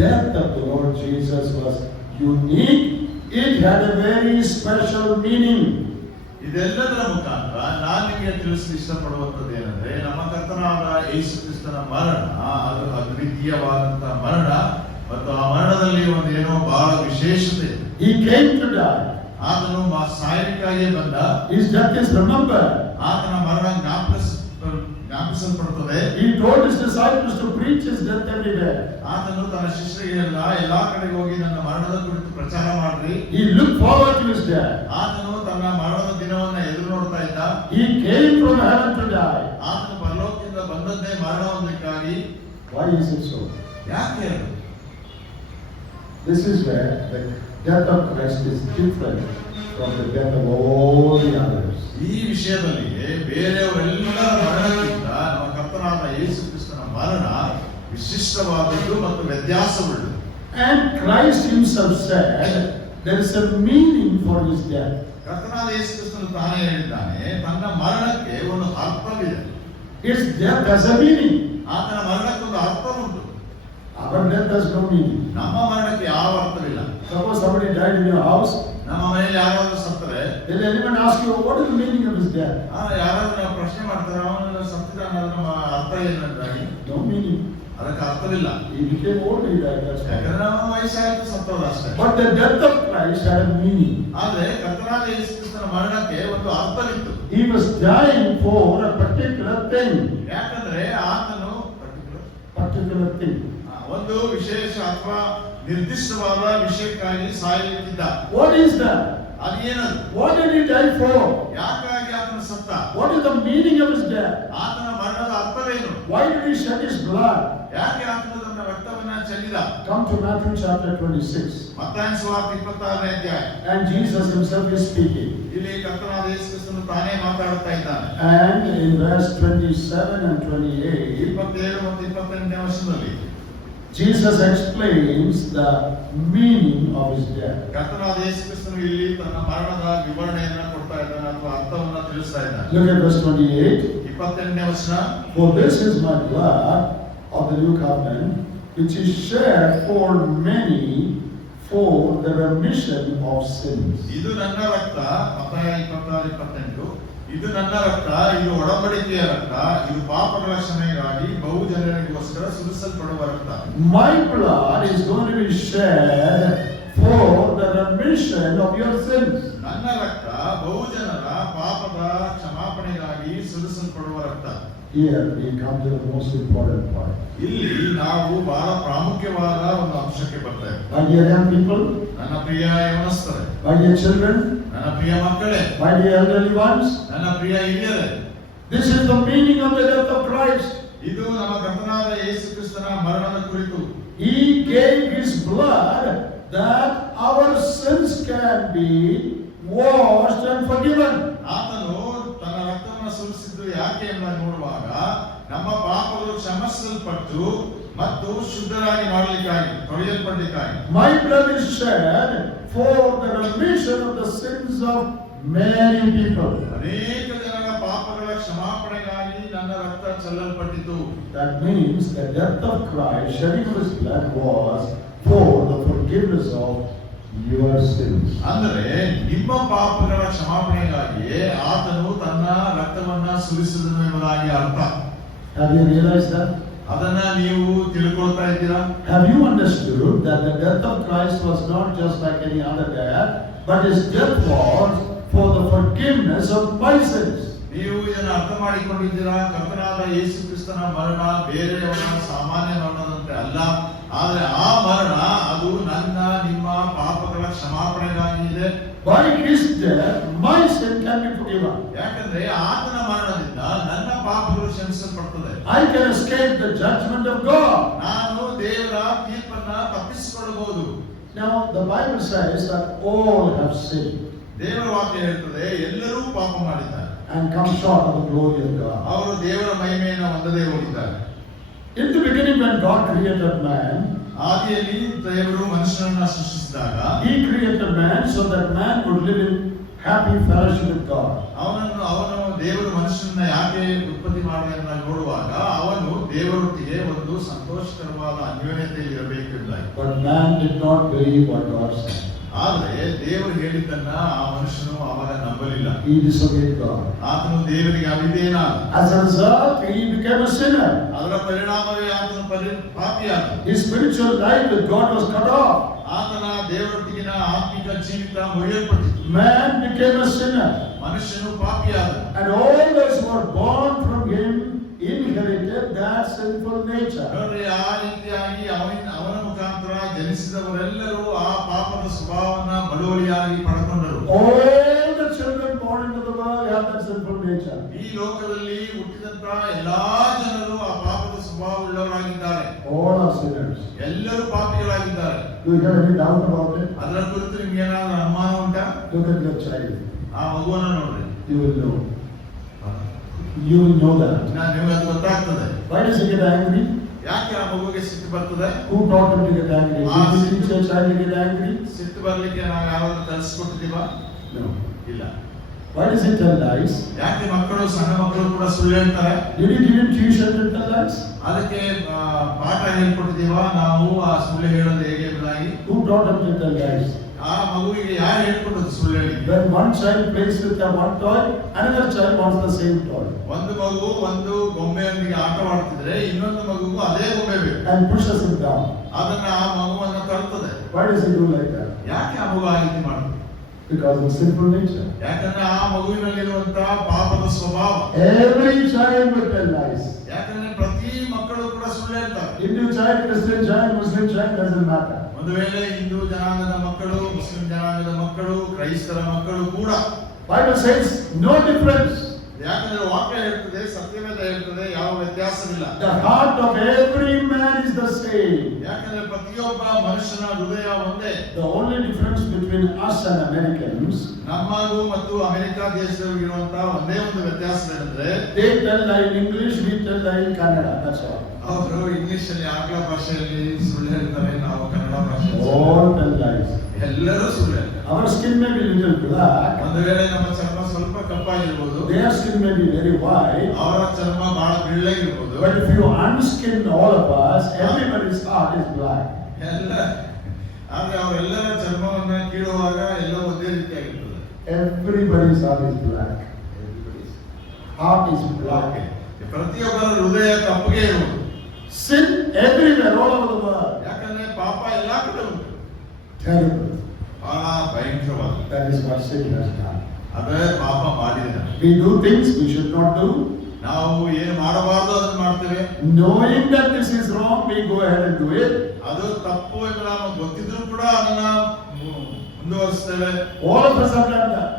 death of the Lord Jesus was unique. It had a very special meaning. ಇದೆಲ್ಲದರ ಮುಖಾಂತರ ನಾನು ನಿಮಗೆ ತಿಳಿಸಲು ಇಷ್ಟಪಡುವಂಥದ್ದು ಏನಂದ್ರೆ, ನಮ್ಮ ಕರ್ತನಾದ ಯೇಸು ಕ್ರಿಸ್ತನ ಮರಣ ಅದು ಅದ್ವಿತೀಯವಾದಂತಹ ಮರಣ, ಮತ್ತು ಆ ಮರಣದಲ್ಲಿ ಒಂದು ಏನೋ ಬಹಳ ವಿಶೇಷತೆ. He came to die. ಆತನು ಸಾಯಲಿಕ್ಕಾಗಿ ಬಂದ. His death is remembered. ಆತನ ಮರಣ ಜ್ಞಾಪಿಸಲ್ಪಡುತ್ತದೆ. He told his disciples to preach his death everywhere. ಆತನು ತನ್ನ ಶಿಷ್ಯರಿಗೆ ಎಲ್ಲಾ ಕಡೆಗೆ ಹೋಗಿ ನನ್ನ ಮರಣದ ಕುರಿತು ಪ್ರಚಾರ ಮಾಡ್ರಿ. He looked forward to his death. ಆತನು ತನ್ನ ಮರಣದ ದಿನವನ್ನ ಎದುರು ನೋಡ್ತಾ ಇದ್ದ. He came from heaven to die. ಆತನು ಪರಲೋಕದಿಂದ ಬಂದದ್ದೇ ಮರಣ ಹೊಂದಲಿಕ್ಕಾಗಿ. Why is it so? ಯಾಕೆ? This is where the death of Christ is different from the death of all the others. ಈ ವಿಷಯದಲ್ಲಿ ಬೇರೆಯವರೆಲ್ಲರ ಮರಣಕ್ಕಿಂತ ನಮ್ಮ ಕರ್ತನಾದ ಯೇಸು ಕ್ರಿಸ್ತನ ಮರಣ ವಿಶಿಷ್ಟವಾದದ್ದು ಮತ್ತು ವ್ಯತ್ಯಾಸವುಳ್ಳದು. And Christ himself said there is a meaning for his death. ಕರ್ತನಾದ ಯೇಸು ಕ್ರಿಸ್ತನು ತಾನೇ ಹೇಳಿದ್ದಾನೆ, ತನ್ನ ಮರಣಕ್ಕೆ ಒಂದು ಅರ್ಥವಿದೆ. His death has a meaning. ಆತನ ಮರಣಕ್ಕೆ ಒಂದು ಅರ್ಥ ಉಂಟು. Our death has no meaning. ನಮ್ಮ ಮರಣಕ್ಕೆ ಯಾವ ಅರ್ಥವಿಲ್ಲ. Suppose somebody died in your house. ನಮ್ಮ ಮನೆಯಲ್ಲಿ ಯಾರಾದ್ರೂ ಸತ್ತರೆ, will anyone ask you what is the meaning of his death? ಯಾರಾದ್ರೂ ಪ್ರಶ್ನೆ ಮಾಡ್ತಾರೆ, ಅವನು ಸತ್ತಿದ್ದಾನೆ, ಅದರ ಅರ್ಥ ಏನಂತಾಗಿ? No meaning. ಅದಕ್ಕೆ ಅರ್ಥವಿಲ್ಲ. He became old, he died. ಯಾಕಂದ್ರೆ ಅವನ ವಯಸ್ಸಾಯ್ತು, ಸತ್ತೋದ ಅಷ್ಟೇ. But the death of Christ had a meaning. ಆದ್ರೆ ಕರ್ತನಾದ ಯೇಸು ಕ್ರಿಸ್ತನ ಮರಣಕ್ಕೆ ಒಂದು ಅರ್ಥವಿತ್ತು. He was dying for a particular thing. ಯಾಕಂದ್ರೆ ಆತನು particular thing. ಒಂದು ವಿಶೇಷ ಅಥವಾ ನಿರ್ದಿಷ್ಟವಾದ ವಿಷಯಕ್ಕಾಗಿ ಸಾಯಲಿಕ್ಕಿದ್ದ. What is that? ಅದೇನದು? What did he die for? ಯಾಕಾಗಿ ಆತನ ಸತ್ತ? What is the meaning of his death? ಆತನ ಮರಣದ ಅರ್ಥವೇನು? Why did he shed his blood? ಯಾಕೆ ಆತನು ತನ್ನ ರಕ್ತವನ್ನ ಚೆಲ್ಲಿದ? Come to Matthew chapter 26. ಮತ್ತಾಯನ ಸುವಾರ್ತೆ 26ನೇ ಅಧ್ಯಾಯ. And Jesus himself is speaking. ಇಲ್ಲಿ ಕರ್ತನಾದ ಯೇಸು ಕ್ರಿಸ್ತನು ತಾನೇ ಮಾತಾಡುತ್ತಾ ಇದ್ದಾನೆ. And in verse 27 and 28, 27 ಮತ್ತು 28ನೇ ವಚನದಲ್ಲಿ Jesus explains the meaning of his death. ಕರ್ತನಾದ ಯೇಸು ಕ್ರಿಸ್ತನು ಇಲ್ಲಿ ತನ್ನ ಮರಣದ ವಿವರಣೆಯನ್ನು ಕೊಡ್ತಾ ಇದ್ದಾನೆ ಅಥವಾ ಅರ್ಥವನ್ನು ತಿಳಿಸ್ತಾ ಇದ್ದಾನೆ. Look at verse 28. 28ನೇ ವಚನ. For this is my blood of the new covenant, which is shed for many for the remission of sins. ಇದು ನನ್ನ ರಕ್ತ, ಮತ್ತಾಯ 26:28. ಇದು ನನ್ನ ರಕ್ತ, ಇದು ಒಡಂಬಡಿಕೆಯ ರಕ್ತ, ಇದು ಪಾಪಗಳ ಕ್ಷಮೆಗಾಗಿ ಬಹು ಜನರಿಗೋಸ್ಕರ ಸುರಿಸಲ್ಪಡುವ ರಕ್ತ. My blood is going to be shed for the remission of your sins. ನನ್ನ ರಕ್ತ ಬಹು ಜನರ ಪಾಪದ ಕ್ಷಮಾಪಣೆಗಾಗಿ ಸುರಿಸಲ್ಪಡುವ ರಕ್ತ. Here we come to the most important part. ಇಲ್ಲಿ ನಾವು ಬಹಳ ಪ್ರಾಮುಖ್ಯವಾದ ಒಂದು ಅಂಶಕ್ಕೆ ಬರ್ತೇವೆ. My dear young people, ನನ್ನ ಪ್ರಿಯ ಯೌವನಸ್ಥರೇ, my dear children, ನನ್ನ ಪ್ರಿಯ ಮಕ್ಕಳೇ, my dear elderly ones, ನನ್ನ ಪ್ರಿಯ ಹಿರಿಯರೇ, this is the meaning of the death of Christ. ಇದು ನಮ್ಮ ಕರ್ತನಾದ ಯೇಸು ಕ್ರಿಸ್ತನ ಮರಣದ ಕುರಿತು. He gave his blood that our sins can be washed and forgiven. ಆತನು ತನ್ನ ರಕ್ತವನ್ನು ಸುರಿಸಿದ್ದು ಯಾಕೆ ಎಂಬುದನ್ನು ನೋಡುವಾಗ ನಮ್ಮ ಪಾಪಗಳು ಕ್ಷಮಿಸಲ್ಪಟ್ಟು ಮತ್ತು ಶುದ್ಧರಾಗಿ ಮಾಡಲಿಕ್ಕಾಗಿ, ತೊಳೆಯಲ್ಪಡಲಿಕ್ಕಾಗಿ. My blood is shed for the remission of the sins of many people. ಅನೇಕ ಜನರ ಪಾಪಗಳ ಕ್ಷಮಾಪಣೆಗಾಗಿ ನನ್ನ ರಕ್ತ ಚೆಲ್ಲಲ್ಪಟ್ಟಿತು. That means the death of Christ, shedding of his blood, was for the forgiveness of your sins. ಅಂದರೆ ನಿಮ್ಮ ಪಾಪಗಳ ಕ್ಷಮಾಪಣೆಗಾಗಿ ಆತನು ತನ್ನ ರಕ್ತವನ್ನ ಸುರಿಸಿದನು ಎಂಬುದಾಗಿ ಅರ್ಥ. Have you realized that? ಅದನ್ನ ನೀವು ತಿಳ್ಕೊಳ್ತಾ ಇದ್ದೀರಾ? Have you understood that the death of Christ was not just like any other death, but his death was for the forgiveness of my sins? ನೀವು ಇದನ್ನು ಅರ್ಥ ಮಾಡಿಕೊಂಡಿದ್ದೀರಾ? ಕರ್ತನಾದ ಯೇಸು ಕ್ರಿಸ್ತನ ಮರಣ ಬೇರೆಯವರ ಸಾಮಾನ್ಯ ಮರಣದಂತೆ ಅಲ್ಲ, ಆದರೆ ಆ ಮರಣ ಅದು ನನ್ನ ನಿಮ್ಮ ಪಾಪಗಳ ಕ್ಷಮಾಪಣೆಗಾಗಿ ಇದೆ. By his death, my sin can be forgiven. ಯಾಕಂದ್ರೆ ಆತನ ಮರಣದಿಂದ ನನ್ನ ಪಾಪಗಳು ಕ್ಷಮಿಸಲ್ಪಡುತ್ತದೆ. I can escape the judgment of God. ನಾನು ದೇವರ ತೀರ್ಪನ್ನ ತಪ್ಪಿಸಿಕೊಳ್ಳಬಹುದು. Now the Bible says that all have sinned ದೇವರ ವಾಕ್ಯ ಹೇಳ್ತದೆ, ಎಲ್ಲರೂ ಪಾಪ ಮಾಡಿದ್ದಾರೆ and come short of the glory of God. ಅವರು ದೇವರ ಮಹಿಮೆಯನ್ನು ಹೊಂದದೇ ಹೋಗಿದ್ದಾರೆ. In the beginning, when God created man, ಆದಿಯಲ್ಲಿ ದೇವರು ಮನುಷ್ಯನನ್ನ ಸೃಷ್ಟಿಸಿದಾಗ he created man so that man would live in happy fellowship with God. ಅವನು ದೇವರು ಮನುಷ್ಯನನ್ನ ಯಾಕೆ ಉತ್ಪತ್ತಿ ಮಾಡಿದ ನೋಡುವಾಗ ಅವನು ದೇವರೊಟ್ಟಿಗೆ ಒಂದು ಸಂತೋಷಕರವಾದ ಅನ್ಯೋನ್ಯತೆಯಲ್ಲಿ ಇರಬೇಕು ಎಂಬುದಾಗಿ. But man did not believe what God said. ಆದರೆ ದೇವರು ಹೇಳಿದ್ದನ್ನ ಆ ಮನುಷ್ಯನು ಅವಾಗ ನಂಬಲಿಲ್ಲ. He disobeyed God. ಆತನು ದೇವರಿಗೆ ಅವಿಧೇಯನಾದ. As a result, he became a sinner. ಅದರ ಪರಿಣಾಮವೇ ಆತನು ಪಾಪಿಯಾದ. His spiritual life with God was cut off. ಆತನ ದೇವರೊಟ್ಟಿಗಿನ ಆತ್ಮಿಕ ಜೀವಿತ ಮುರಿಯಲ್ಪಟ್ಟಿತು. Man became a sinner. ಮನುಷ್ಯನು ಪಾಪಿಯಾದ. And all those who were born from him in inherited that sinful nature. ನೋಡ್ರಿ, ಆ ರೀತಿಯಾಗಿ ಅವನ ಮುಖಾಂತರ ಜನಿಸಿದವರೆಲ್ಲರೂ ಆ ಪಾಪದ ಸ್ವಭಾವವನ್ನ ಬಳುವಳಿಯಾಗಿ ಪಡೆದುಕೊಂಡರು. All the children born into the world have that sinful nature. ಈ ಲೋಕದಲ್ಲಿ ಹುಟ್ಟಿದಂತ ಎಲ್ಲಾ ಜನರು ಆ ಪಾಪದ ಸ್ವಭಾವ ಉಳ್ಳವರಾಗಿದ್ದಾರೆ. All are sinners. ಎಲ್ಲರೂ ಪಾಪಿಗಳಾಗಿದ್ದಾರೆ. Do you have any doubt about it? ಅದರ ಕುರಿತು ನಿಮ್ಗೆ ಏನಾದ್ರು ಅನುಮಾನ ಉಂಟಾ? Look at your child. ಆ ಮಗುವನ್ನ ನೋಡ್ರಿ, You will know. You will know that. ನಿಮಗೆ ಅದು ಗೊತ್ತಾಗ್ತದೆ. Why does he get angry? ಯಾಕೆ ಆ ಮಗುವಿಗೆ ಸಿಟ್ಟು ಬರ್ತದೆ? Who taught him to get angry? Did you teach your child to get angry? ಸಿಟ್ಟು ಬರ್ಲಿಕ್ಕೆ ನಾವು ಯಾರಾದ್ರೂ ಕಲಿಸ್ಕೊಟ್ಟಿದೀವಾ? No. ಇಲ್ಲ. Why does he tell lies? ಯಾಕೆ ಮಕ್ಕಳು, ಸಣ್ಣ ಮಕ್ಕಳು ಕೂಡ ಸುಳ್ಳು ಹೇಳ್ತಾರೆ? Did you give him tuition to tell lies? ಅದಕ್ಕೆ ಪಾಠ ಹೇಳ್ಕೊಟ್ಟಿದೀವಾ ನಾವು ಆ ಸುಳ್ಳು ಹೇಳೋದು ಹೇಗೆ ಎಂಬುದಾಗಿ? Who taught him to tell lies? ಆ ಮಗುವಿಗೆ ಯಾರು ಹೇಳ್ಕೊಟ್ಟದ್ದು ಸುಳ್ಳು ಹೇಳಿ? When one child plays with one toy, another child wants the same toy. ಒಂದು ಮಗು ಒಂದು ಗೊಂಬೆಯೊಂದಿಗೆ ಆಟವಾಡ್ತಿದ್ರೆ ಇನ್ನೊಂದು ಮಗುವು ಅದೇ ಗೊಂಬೆ ಬೇಕು And pushes him down. ಅದನ್ನ ಆ ಮಗುವನ್ನ ತಳ್ತದೆ. Why does he do like that? ಯಾಕೆ ಆ ಮಗು ಆ ರೀತಿ ಮಾಡುತ್ತೆ? Because of sinful nature. ಯಾಕಂದ್ರೆ ಆ ಮಗುವಿನಲ್ಲಿರುವಂತಹ ಪಾಪದ ಸ್ವಭಾವ. Every child will tell lies. ಯಾಕಂದ್ರೆ ಪ್ರತಿ ಮಕ್ಕಳು ಕೂಡ ಸುಳ್ಳು ಹೇಳ್ತಾರೆ. Hindu child, Christian child, Muslim child, doesn't matter. ಒಂದು ವೇಳೆ ಹಿಂದೂ ಜನಾಂಗದ ಮಕ್ಕಳು, ಮುಸ್ಲಿಂ ಜನಾಂಗದ ಮಕ್ಕಳು, ಕ್ರೈಸ್ತರ ಮಕ್ಕಳು ಕೂಡ. Bible says no difference. ಯಾಕಂದ್ರೆ ವಾಕ್ಯ ಹೇಳ್ತದೆ, ಸತ್ಯವೇದ ಹೇಳ್ತದೆ, ಯಾವ ವ್ಯತ್ಯಾಸವಿಲ್ಲ. The heart of every man is the same. ಯಾಕಂದ್ರೆ ಪ್ರತಿಯೊಬ್ಬ ಮನುಷ್ಯನ ಹೃದಯ ಒಂದೇ. The only difference between us and Americans, ನಮ್ಮಗೂ ಮತ್ತು ಅಮೆರಿಕ ದೇಶದವರಿಗಿರುವಂತಹ ಒಂದೇ ಒಂದು ವ್ಯತ್ಯಾಸವೇನೆಂದ್ರೆ they tell lie in English, we tell lie in Kannada. That's all. ಅವರು ಇಂಗ್ಲಿಷ್ ಅಲ್ಲಿ, ಆಂಗ್ಲ ಭಾಷೆಯಲ್ಲಿ ಸುಳ್ಳು ಹೇಳ್ತಾರೆ, ನಾವು ಕನ್ನಡ ಭಾಷೆಯಲ್ಲಿ All tell lies. ಎಲ್ಲರೂ ಸುಳ್ಳು ಹೇಳ್ತಾರೆ. Our skin may be little black. ಒಂದು ವೇಳೆ ನಮ್ಮ ಚರ್ಮ ಸ್ವಲ್ಪ ಕಪ್ಪಾಗಿರ್ಬೋದು, Their skin may be very white. ಅವರ ಚರ್ಮ ಬಹಳ ಬೆಳ್ಳಗಿರ್ಬೋದು. But if you unskin all of us, everybody's heart is black. ಎಲ್ಲ ಆದ್ರೆ ಅವರೆಲ್ಲರ ಚರ್ಮವನ್ನ ಕೀಳುವಾಗ ಎಲ್ಲ ಒಂದೇ ರೀತಿಯಾಗಿರ್ತದೆ. Everybody's heart is black. Heart is black. ಪ್ರತಿಯೊಬ್ಬರ ಹೃದಯ ಕಪ್ಪಗೆ ಇರುವುದು. Sin everywhere, all over the world. ಯಾಕಂದ್ರೆ ಪಾಪ ಎಲ್ಲಾ ಕಡೆ ಉಂಟು. Terrible. ಬಹಳ ಭಯಂಕರವಾದ. That is what sin has done. ಅದೇ ಪಾಪ ಮಾಡಿದೆ. We do things we should not do. ನಾವು ಏನು ಮಾಡಬಾರದು ಅದನ್ನು ಮಾಡ್ತೇವೆ. Knowing that this is wrong, we go ahead and do it. ಅದು ತಪ್ಪು ಎಂದು ನಮಗೆ ಗೊತ್ತಿದ್ರೂ ಕೂಡ ಅದನ್ನ ಮುಂದುವರಿಸ್ತೇವೆ. All of us have done that.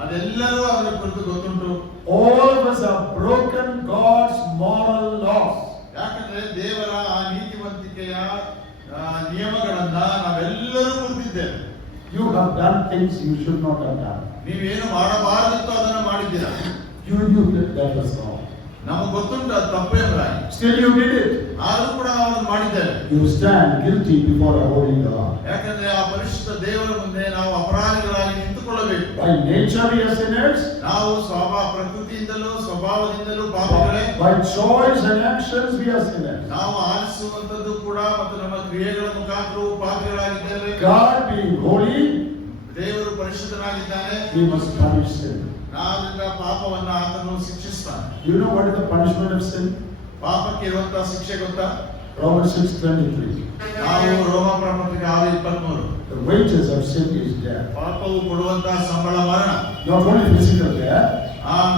ಅದೆಲ್ಲರೂ ಅದರ ಕುರಿತು ಗೊತ್ತುಂಟು. All of us have broken God's moral laws. ಯಾಕಂದ್ರೆ ದೇವರ ಆ ನೀತಿವಂತಿಕೆಯ ನಿಯಮಗಳನ್ನ ನಾವೆಲ್ಲರೂ ಮುರಿದಿದ್ದೇವೆ. You have done things you should not have done. ನೀವೇನು ಮಾಡಬಾರದಿತ್ತು ಅದನ್ನ ಮಾಡಿದ್ದೀರಾ. You knew that was wrong. ನಮಗೆ ಗೊತ್ತುಂಟು ಅದು ತಪ್ಪೇ ಎಂಬುದಾಗಿ. Still you did it. ಆದರೂ ಕೂಡ ನಾವು ಅದನ್ನು ಮಾಡಿದ್ದೇವೆ. You stand guilty before a holy God. ಯಾಕಂದ್ರೆ ಆ ಪರಿಶುದ್ಧ ದೇವರ ಮುಂದೆ ನಾವು ಅಪರಾಧಿಗಳಾಗಿ ನಿಂತುಕೊಳ್ಳಬೇಕು. By nature we are sinners. ನಾವು ಪ್ರಕೃತಿಯಿಂದಲೂ ಸ್ವಭಾವದಿಂದಲೂ ಪಾಪಿಗಳೇ. By choice and actions we are sinners. ನಾವು ಆಲಿಸುವಂತದ್ದು ಕೂಡ ಮತ್ತು ನಮ್ಮ ಕ್ರಿಯೆಗಳ ಮುಖಾಂತರ ಪಾಪಿಗಳಾಗಿದ್ದೇವೆ. God being holy, ದೇವರು ಪರಿಶುದ್ಧನಾಗಿದ್ದಾನೆ. He must punish sin. ನಾವಿಂದ ಪಾಪವನ್ನ ಆತನು ಶಿಕ್ಷಿಸ್ತಾನೆ. You know what is the punishment of sin? ಪಾಪಕ್ಕೆ ಇರುವಂತಹ ಶಿಕ್ಷೆ ಗೊತ್ತಾ? Romans 6:23. ನಾವು ರೋಮಪುರಪತ್ರಿಕೆ 6:23. The wages of sin is death. ಪಾಪವು ಕೊಡುವಂತಹ ಸಂಬಳ ಮರಣ. Not only physical death.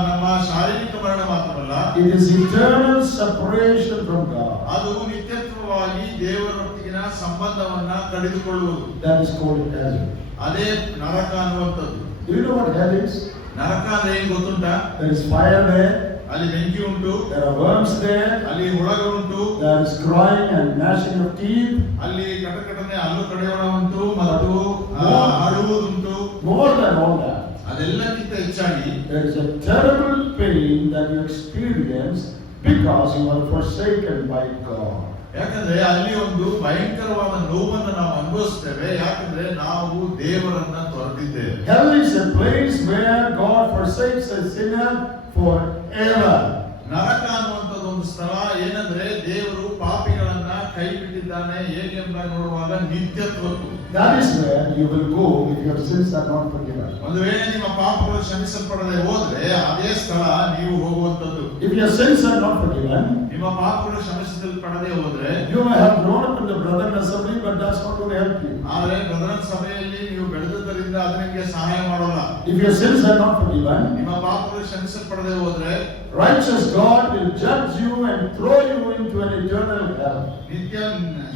ನಮ್ಮ ಶಾರೀರಿಕ ಮರಣ ಮಾತ್ರವಲ್ಲ, It is eternal separation from God. ಅದು ನಿತ್ಯತ್ವವಾಗಿ ದೇವರೊಟ್ಟಿಗಿನ ಸಂಬಂಧವನ್ನ ಕಡಿದುಕೊಳ್ಳುವುದು. That is called hell. ಅದೇ ನರಕ ಅನ್ನುವಂಥದ್ದು. Do you know what hell is? ನರಕ ಅಂದ್ರೆ ಏನ್ ಗೊತ್ತುಂಟಾ? There is fire there. ಅಲ್ಲಿ ಬೆಂಕಿ ಉಂಟು. There are worms there. ಅಲ್ಲಿ ಹುಳಗಳು ಉಂಟು. There is crying and gnashing of teeth. ಅಲ್ಲಿ ಕಟಕಟನೆ ಹಲ್ಲು ಕಡಿಯೋಣ ಉಂಟು ಮತ್ತು ಅಳುವುದುಂಟು. More than all that, ಅದೆಲ್ಲಕ್ಕಿಂತ ಹೆಚ್ಚಾಗಿ there is a terrible pain that you experience because you are forsaken by God. ಯಾಕಂದ್ರೆ ಅಲ್ಲಿ ಒಂದು ಭಯಂಕರವಾದ ನೋವನ್ನು ನಾವು ಅನುಭವಿಸ್ತೇವೆ. ಯಾಕಂದ್ರೆ ನಾವು ದೇವರನ್ನ ತೊರೆದಿದ್ದೇವೆ. Hell is a place where God forsakes a sinner forever. ನರಕ ಅನ್ನುವಂಥದ್ದು ಒಂದು ಸ್ಥಳ ಏನಂದ್ರೆ ದೇವರು ಪಾಪಿಗಳನ್ನ ಕೈ ಬಿಟ್ಟಿದ್ದಾನೆ ಹೇಗೆಂಬುದಾಗಿ ನೋಡುವಾಗ ನಿತ್ಯತ್ವಕ್ಕೂ. That is where you will go if your sins are not forgiven. ಒಂದು ವೇಳೆ ನಿಮ್ಮ ಪಾಪಗಳು ಕ್ಷಮಿಸಲ್ಪಡದೆ ಹೋದ್ರೆ ಅದೇ ಸ್ಥಳ ನೀವು ಹೋಗುವಂತದ್ದು. If your sins are not forgiven, ನಿಮ್ಮ ಪಾಪಗಳು ಕ್ಷಮಿಸಲ್ಪಡದೆ ಹೋದ್ರೆ, you may have grown up in the brethren assembly, but that's not going to help you. ಆದರೆ ಬ್ರದರನ್ ಸಭೆಯಲ್ಲಿ ನೀವು ಬೆಳೆದದ್ದರಿಂದ ಅದು ನಿಮಗೆ ಸಹಾಯ ಮಾಡೋಲ್ಲ. If your sins are not forgiven, ನಿಮ್ಮ ಪಾಪಗಳು ಕ್ಷಮಿಸಲ್ಪಡದೆ ಹೋದ್ರೆ, righteous God will judge you and throw you into an eternal hell.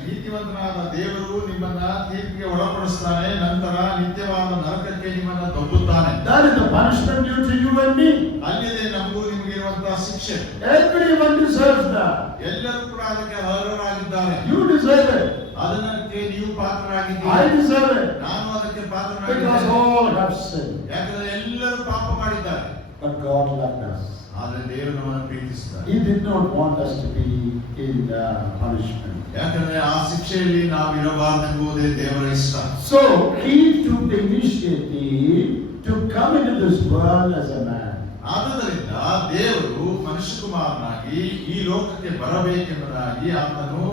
ನೀತಿವಂತನಾದ ದೇವರು ನಿಮ್ಮನ್ನ ತೀರ್ಪಿಗೆ ಒಳಪಡಿಸ್ತಾನೆ, ನಂತರ ನಿತ್ಯವಾದ ನರಕಕ್ಕೆ ನಿಮ್ಮನ್ನ ದೊಬ್ಬುತ್ತಾನೆ. That is the punishment due to you and me. ಅಲ್ಲಿದೆ ನಮಗೂ ನಿಮಗೆ ಇರುವಂತಹ ಶಿಕ್ಷೆ. Everyone deserves that. ಎಲ್ಲರೂ ಕೂಡ ಅದಕ್ಕೆ ಅರ್ಹರಾಗಿದ್ದಾರೆ. You deserve it. ಅದಕ್ಕೆ ನೀವು ಪಾತ್ರರಾಗಿದ್ದೀರಿ. I deserve it. ನಾನು ಅದಕ್ಕೆ Because ಪಾತ್ರನಾಗಿದ್ದೇನೆ. all have sinned. ಯಾಕಂದ್ರೆ ಎಲ್ಲರೂ ಪಾಪ ಮಾಡಿದ್ದಾರೆ. But God loved us. ಆದರೆ ದೇವರು ನಮ್ಮನ್ನು ಪ್ರೀತಿಸಿದ್ದಾರೆ. He did not want us to be in punishment. ಯಾಕಂದ್ರೆ ಆ ಶಿಕ್ಷೆಯಲ್ಲಿ ನಾವು ಇರಬಾರದೆಂಬುದೇ ದೇವರ ಇಷ್ಟ. So he took the initiative to come into this world as a man. ಆದ್ದರಿಂದ ದೇವರು ಮನುಷ್ಯ ಕುಮಾರನಾಗಿ ಈ ಲೋಕಕ್ಕೆ ಬರಬೇಕೆಂಬುದಾಗಿ ಆತನು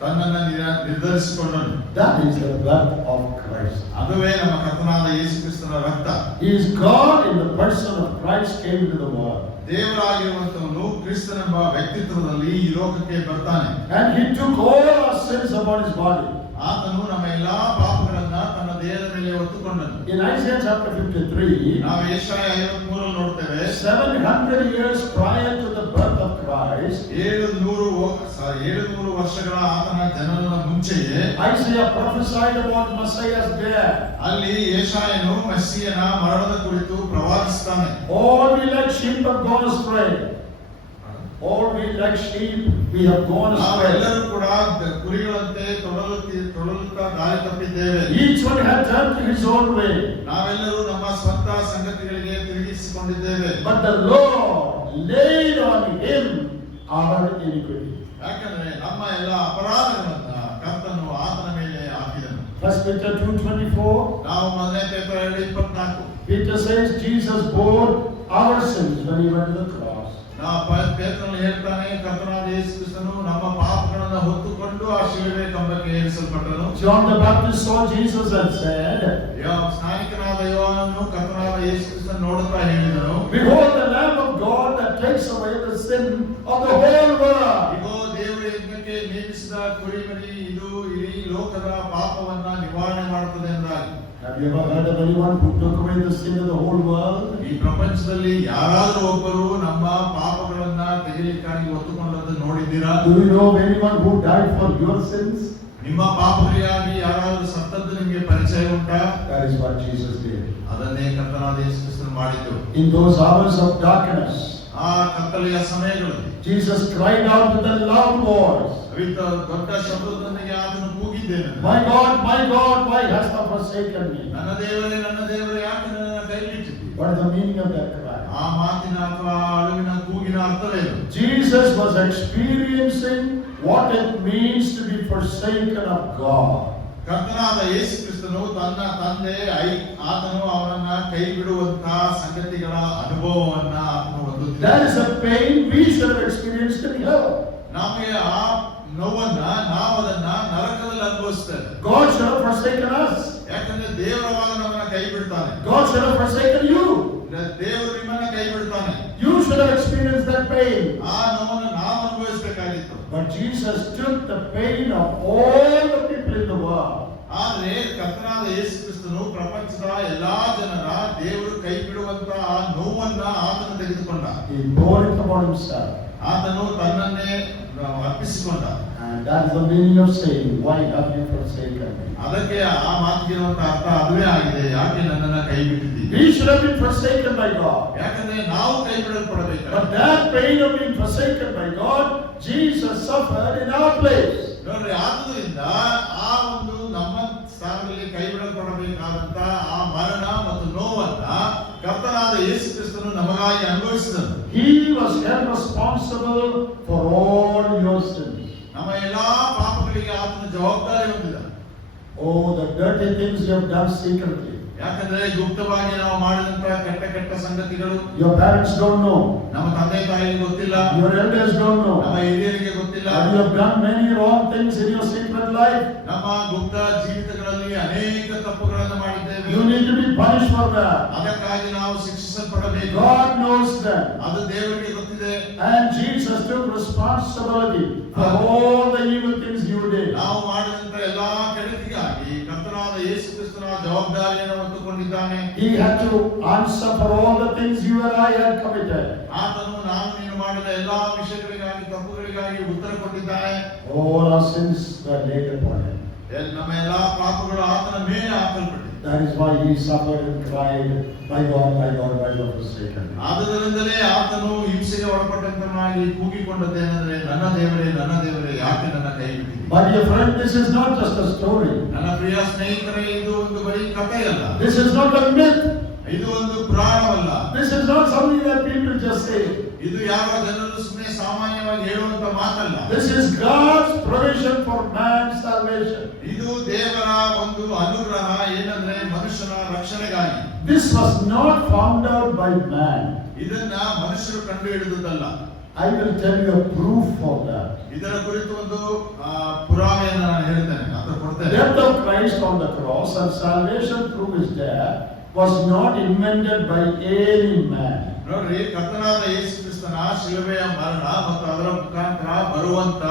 ತನ್ನನ್ನು ನಿರ್ಧರಿಸಿಕೊಂಡನು. That is the blood of Christ. ಅದುವೇ ನಮ್ಮ ಕರ್ತನಾದ ಯೇಸು ಕ್ರಿಸ್ತನ ರಕ್ತ. He is God in the person of Christ came into the world. ದೇವರಾಗಿರುವಂತವನು ಕ್ರಿಸ್ತನೆಂಬ ವ್ಯಕ್ತಿತ್ವದಲ್ಲಿ ಈ ಲೋಕಕ್ಕೆ ಬರ್ತಾನೆ. And he took all our sins upon his body. ಆತನು ನಮ್ಮ ಎಲ್ಲಾ ಪಾಪಗಳನ್ನ ತನ್ನ ದೇಹದ ಮೇಲೆ ಹೊತ್ತುಕೊಂಡನು. In Isaiah chapter 53, ನಾವು ಯೆಶಾಯ 53 ನೋಡ್ತೇವೆ. 700 years prior to the birth of Christ, 700 ವರ್ಷಗಳ ಆತನ ಜನನದ ಮುಂಚೆಯೇ Isaiah prophesied about Messiah's death. ಅಲ್ಲಿ ಯೆಶಾಯನು ಮೆಸ್ಸಿಯನ ಮರಣದ ಕುರಿತು ಪ್ರವಾದಿಸುತ್ತಾನೆ. All we like sheep have gone astray. All we like sheep we have gone astray. ನಾವೆಲ್ಲರೂ ಕೂಡ ಕುರಿಗಳಂತೆ ತೊಡಲುತ್ತಾ ದಾರಿ ತಪ್ಪಿದ್ದೇವೆ. Each one had turned to his own way. ನಾವೆಲ್ಲರೂ ನಮ್ಮ ಸ್ವಂತ ಸಂಗತಿಗಳಿಗೆ ತಿರುಗಿಸಿಕೊಂಡಿದ್ದೇವೆ. But the Lord laid on him our iniquity. ಯಾಕಂದ್ರೆ ನಮ್ಮ ಎಲ್ಲ ಅಪರಾಧಗಳನ್ನ ಕರ್ತನು ಆತನ ಮೇಲೆ ಹಾಕಿದನು. 1 Peter 2:24. ನಾವು ಮೊದಲನೇ paper 2:24. Peter says Jesus bore our sins when he went to the cross. ಪೇತ್ರನು ಹೇಳ್ತಾನೆ, ಕರ್ತನಾದ ಯೇಸು ಕ್ರಿಸ್ತನು ನಮ್ಮ ಪಾಪಗಳನ್ನ ಹೊತ್ತುಕೊಂಡು ಆ ಶಿಲುಬೆ ಕಂಬಕ್ಕೆ ಏರಿಸಲ್ಪಟ್ಟನು. John the Baptist saw Jesus and said, ಸ್ನಾನಿಕನಾದ ಯೋಹಾನನು ಕರ್ತನಾದ ಯೇಸು ಕ್ರಿಸ್ತನ ನೋಡುತ್ತಾ ಹೇಳಿದನು, Behold the Lamb of God that takes away the sin of the whole world. ಇಗೋ ದೇವರ ಯಜ್ಞಕ್ಕೆ ನೇಮಿಸಿದ ಕುರಿಮರಿ, ಇದು ಇಡೀ ಲೋಕದ ಪಾಪವನ್ನ ನಿವಾರಣೆ ಮಾಡುತ್ತದೆ ಎಂದಾಗಿ. Have you ever heard of anyone who took away the sin of the whole world? ಈ ಪ್ರಪಂಚದಲ್ಲಿ ಯಾರಾದರೂ ಒಬ್ಬರು ನಮ್ಮ ಪಾಪಗಳನ್ನ ತೆಗೆಯಲಿಕ್ಕಾಗಿ ಹೊತ್ತುಕೊಂಡದ್ದು ನೋಡಿದ್ದೀರಾ? Do you know of anyone who died for your sins? ನಿಮ್ಮ ಪಾಪಗಳಿಗಾಗಿ ಯಾರಾದರೂ ಸತ್ತದ್ದು ನಿಮಗೆ ಪರಿಚಯ ಉಂಟಾ? That is what Jesus did. ಅದನ್ನೇ ಕರ್ತನಾದ ಯೇಸು ಕ್ರಿಸ್ತನು ಮಾಡಿದ್ದು. In those hours of darkness, ಆ ಕತ್ತಲೆಯ ಸಮಯಗಳಲ್ಲಿ Jesus cried out with a loud voice, ದೊಡ್ಡ ಶಬ್ದದೊಂದಿಗೆ ಆತನು ಕೂಗಿದ್ದೇನೆ, my God, why hast thou forsaken me? ನನ್ನ ದೇವರೇ, ಯಾಕೆ ನನ್ನನ್ನು ಕೈಬಿಟ್ಟಿದ್ದೀ? What is the meaning of that cry? ಆ ಮಾತಿನ ಅಥವಾ ಅಳುವಿನ ಕೂಗಿನ ಅರ್ಥವೇನು? Jesus was experiencing what it means to be forsaken of God. ಕರ್ತನಾದ ಯೇಸು ಕ್ರಿಸ್ತನು ತನ್ನ ತಂದೆ ಆತನು ಅವನನ್ನ ಕೈ ಬಿಡುವಂತಹ ಸಂಗತಿಗಳ ಅನುಭವವನ್ನ ಆತನು ಹೊಂದುತ್ತಿದ್ದ. That is a pain we should have experienced in hell. ನಮಗೆ ಆ ನೋವನ್ನ ನಾವು ಅದನ್ನ ನರಕದಲ್ಲಿ ಅನುಭವಿಸ್ತೇವೆ. God should have forsaken us. ಯಾಕಂದ್ರೆ ದೇವರವಾಗ ನಮ್ಮನ್ನ ಕೈ ಬಿಡ್ತಾನೆ. God should have forsaken you. ದೇವರು ನಿಮ್ಮನ್ನ ಕೈ ಬಿಡ್ತಾನೆ. You should have experienced that pain. ಆ ನೋವನ್ನು ನಾವು ಅನುಭವಿಸಬೇಕಾಗಿತ್ತು. But Jesus took the pain of all the people in the world. ಆದ್ರೆ ಕರ್ತನಾದ ಯೇಸು ಕ್ರಿಸ್ತನು ಪ್ರಪಂಚದ ಎಲ್ಲಾ ಜನರ ದೇವರು ಕೈ ಬಿಡುವಂತಹ ಆ ನೋವನ್ನ ಆತನು ತೆಗೆದುಕೊಂಡ. He bore it upon himself. ಆತನು ತನ್ನನ್ನೇ ಅರ್ಪಿಸಿಕೊಂಡ. And that is the meaning of saying, why have you forsaken me? ಅದಕ್ಕೆ ಆ ಮಾತಿಗಿರುವಂತಹ ಅರ್ಥ ಅದುವೇ ಆಗಿದೆ, ಯಾಕೆ ನನ್ನನ್ನ ಕೈ ಬಿಟ್ಟಿದ್ದೀರಿ? We should have been forsaken by God. ಯಾಕಂದ್ರೆ ನಾವು ಕೈ ಬಿಡಲ್ಪಡಬೇಕು. But that pain of being forsaken by God, Jesus suffered in our place. ನೋಡ್ರಿ, ಆದ್ದರಿಂದ ಆ ಒಂದು ನಮ್ಮ ಸ್ಥಾನದಲ್ಲಿ ಕೈ ಬಿಡಲ್ಪಡಬೇಕಾದಂತ ಆ ಮರಣ ಮತ್ತು ನೋವನ್ನ ಕರ್ತನಾದ ಯೇಸು ಕ್ರಿಸ್ತನು ನಮಗಾಗಿ ಅನುಭವಿಸಿದನು. He was held responsible for all your sins. ನಮ್ಮ ಎಲ್ಲಾ ಪಾಪಗಳಿಗೆ ಆತನ ಜವಾಬ್ದಾರಿ ಹೊಂದಿದ. Oh, the dirty things you have done secretly. ಯಾಕಂದ್ರೆ ಗುಪ್ತವಾಗಿ ನಾವು ಮಾಡಿದಂತ ಕೆಟ್ಟ ಸಂಗತಿಗಳು Your parents don't know. ನಮ್ಮ ತಂದೆ ತಾಯಿಗೆ ಗೊತ್ತಿಲ್ಲ, Your elders don't know. ನಮ್ಮ ಹಿರಿಯರಿಗೆ ಗೊತ್ತಿಲ್ಲ. And you have done many wrong things in your secret life. ನಮ್ಮ ಗುಪ್ತ ಜೀವಿತಗಳಲ್ಲಿ ಅನೇಕ ತಪ್ಪುಗಳನ್ನು ಮಾಡಿದ್ದೇವೆ. You need to be punished for that. ಅದಕ್ಕಾಗಿ ನಾವು ಶಿಕ್ಷಿಸಲ್ಪಡಬೇಕು. God knows that. ಅದು ದೇವರಿಗೆ ಗೊತ್ತಿದೆ. And Jesus took responsibility for all the evil things you did. ನಾವು ಮಾಡಿದಂತ ಎಲ್ಲಾ ಕೆಡುಕಿಗಾಗಿ ಕರ್ತನಾದ ಯೇಸು ಕ್ರಿಸ್ತನ ಜವಾಬ್ದಾರಿಯನ್ನು ಹೊತ್ತುಕೊಂಡಿದ್ದಾನೆ. He had to answer for all the things you and I had committed. ಆತನು ನಾನು ನೀನು ಮಾಡಿದ ಎಲ್ಲಾ ವಿಷಯಗಳಿಗಾಗಿ ತಪ್ಪುಗಳಿಗಾಗಿ ಉತ್ತರ ಕೊಟ್ಟಿದ್ದಾನೆ. All our sins were laid upon him. ನಮ್ಮ ಎಲ್ಲಾ ಪಾಪಗಳು ಆತನ ಮೇಲೆ ಹಾಕಲ್ಪಟ್ಟಿವೆ. That is why he suffered and cried, my God, why you have forsaken me. ಆದ್ದರಿಂದಲೇ ಆತನು ಹಿಂಸೆಗೆ ಒಳಪಟ್ಟಂತನಾಗಿ ಕೂಗಿಕೊಂಡದ್ದೇನೆಂದರೆ, ನನ್ನ ದೇವರೇ ಯಾಕೆ ನನ್ನ ಕೈ ಬಿಟ್ಟಿದ್ದೀರಿ? My dear friend, this is not just a story. ನನ್ನ ಪ್ರಿಯ ಸ್ನೇಹಿತರೆ, ಇದು ಒಂದು ಬರೀ ಕಥೆಯಲ್ಲ. This is not a myth. ಇದು ಒಂದು ಪುರಾಣವಲ್ಲ. This is not something that people just say. ಇದು ಯಾವ ಜನರು ಸುಮ್ಮನೆ ಸಾಮಾನ್ಯವಾಗಿ ಹೇಳುವಂತ ಮಾತಲ್ಲ. This is God's provision for man's salvation. ಇದು ದೇವರ ಒಂದು ಅನುಗ್ರಹ, ಏನಂದ್ರೆ ಮನುಷ್ಯನ ರಕ್ಷಣೆಗಾಗಿ. This was not found out by man. ಇದನ್ನ ಮನುಷ್ಯರು ಕಂಡು ಹಿಡಿದುದಲ್ಲ. I will tell you a proof for that. ಇದರ ಕುರಿತು ಒಂದು ಪುರಾವೆಯನ್ನು ನಾನು ಹೇಳ್ತೇನೆ, ಅದನ್ನು ಕೊಡ್ತೇನೆ. Death of Christ on the cross and salvation through his death was not invented by any man. ನೋಡ್ರಿ, ಕರ್ತನಾದ ಯೇಸು ಕ್ರಿಸ್ತನ ಶಿಲುಬೆಯ ಮರಣ ಮತ್ತು ಅದರ ಮುಖಾಂತರ ಬರುವಂತ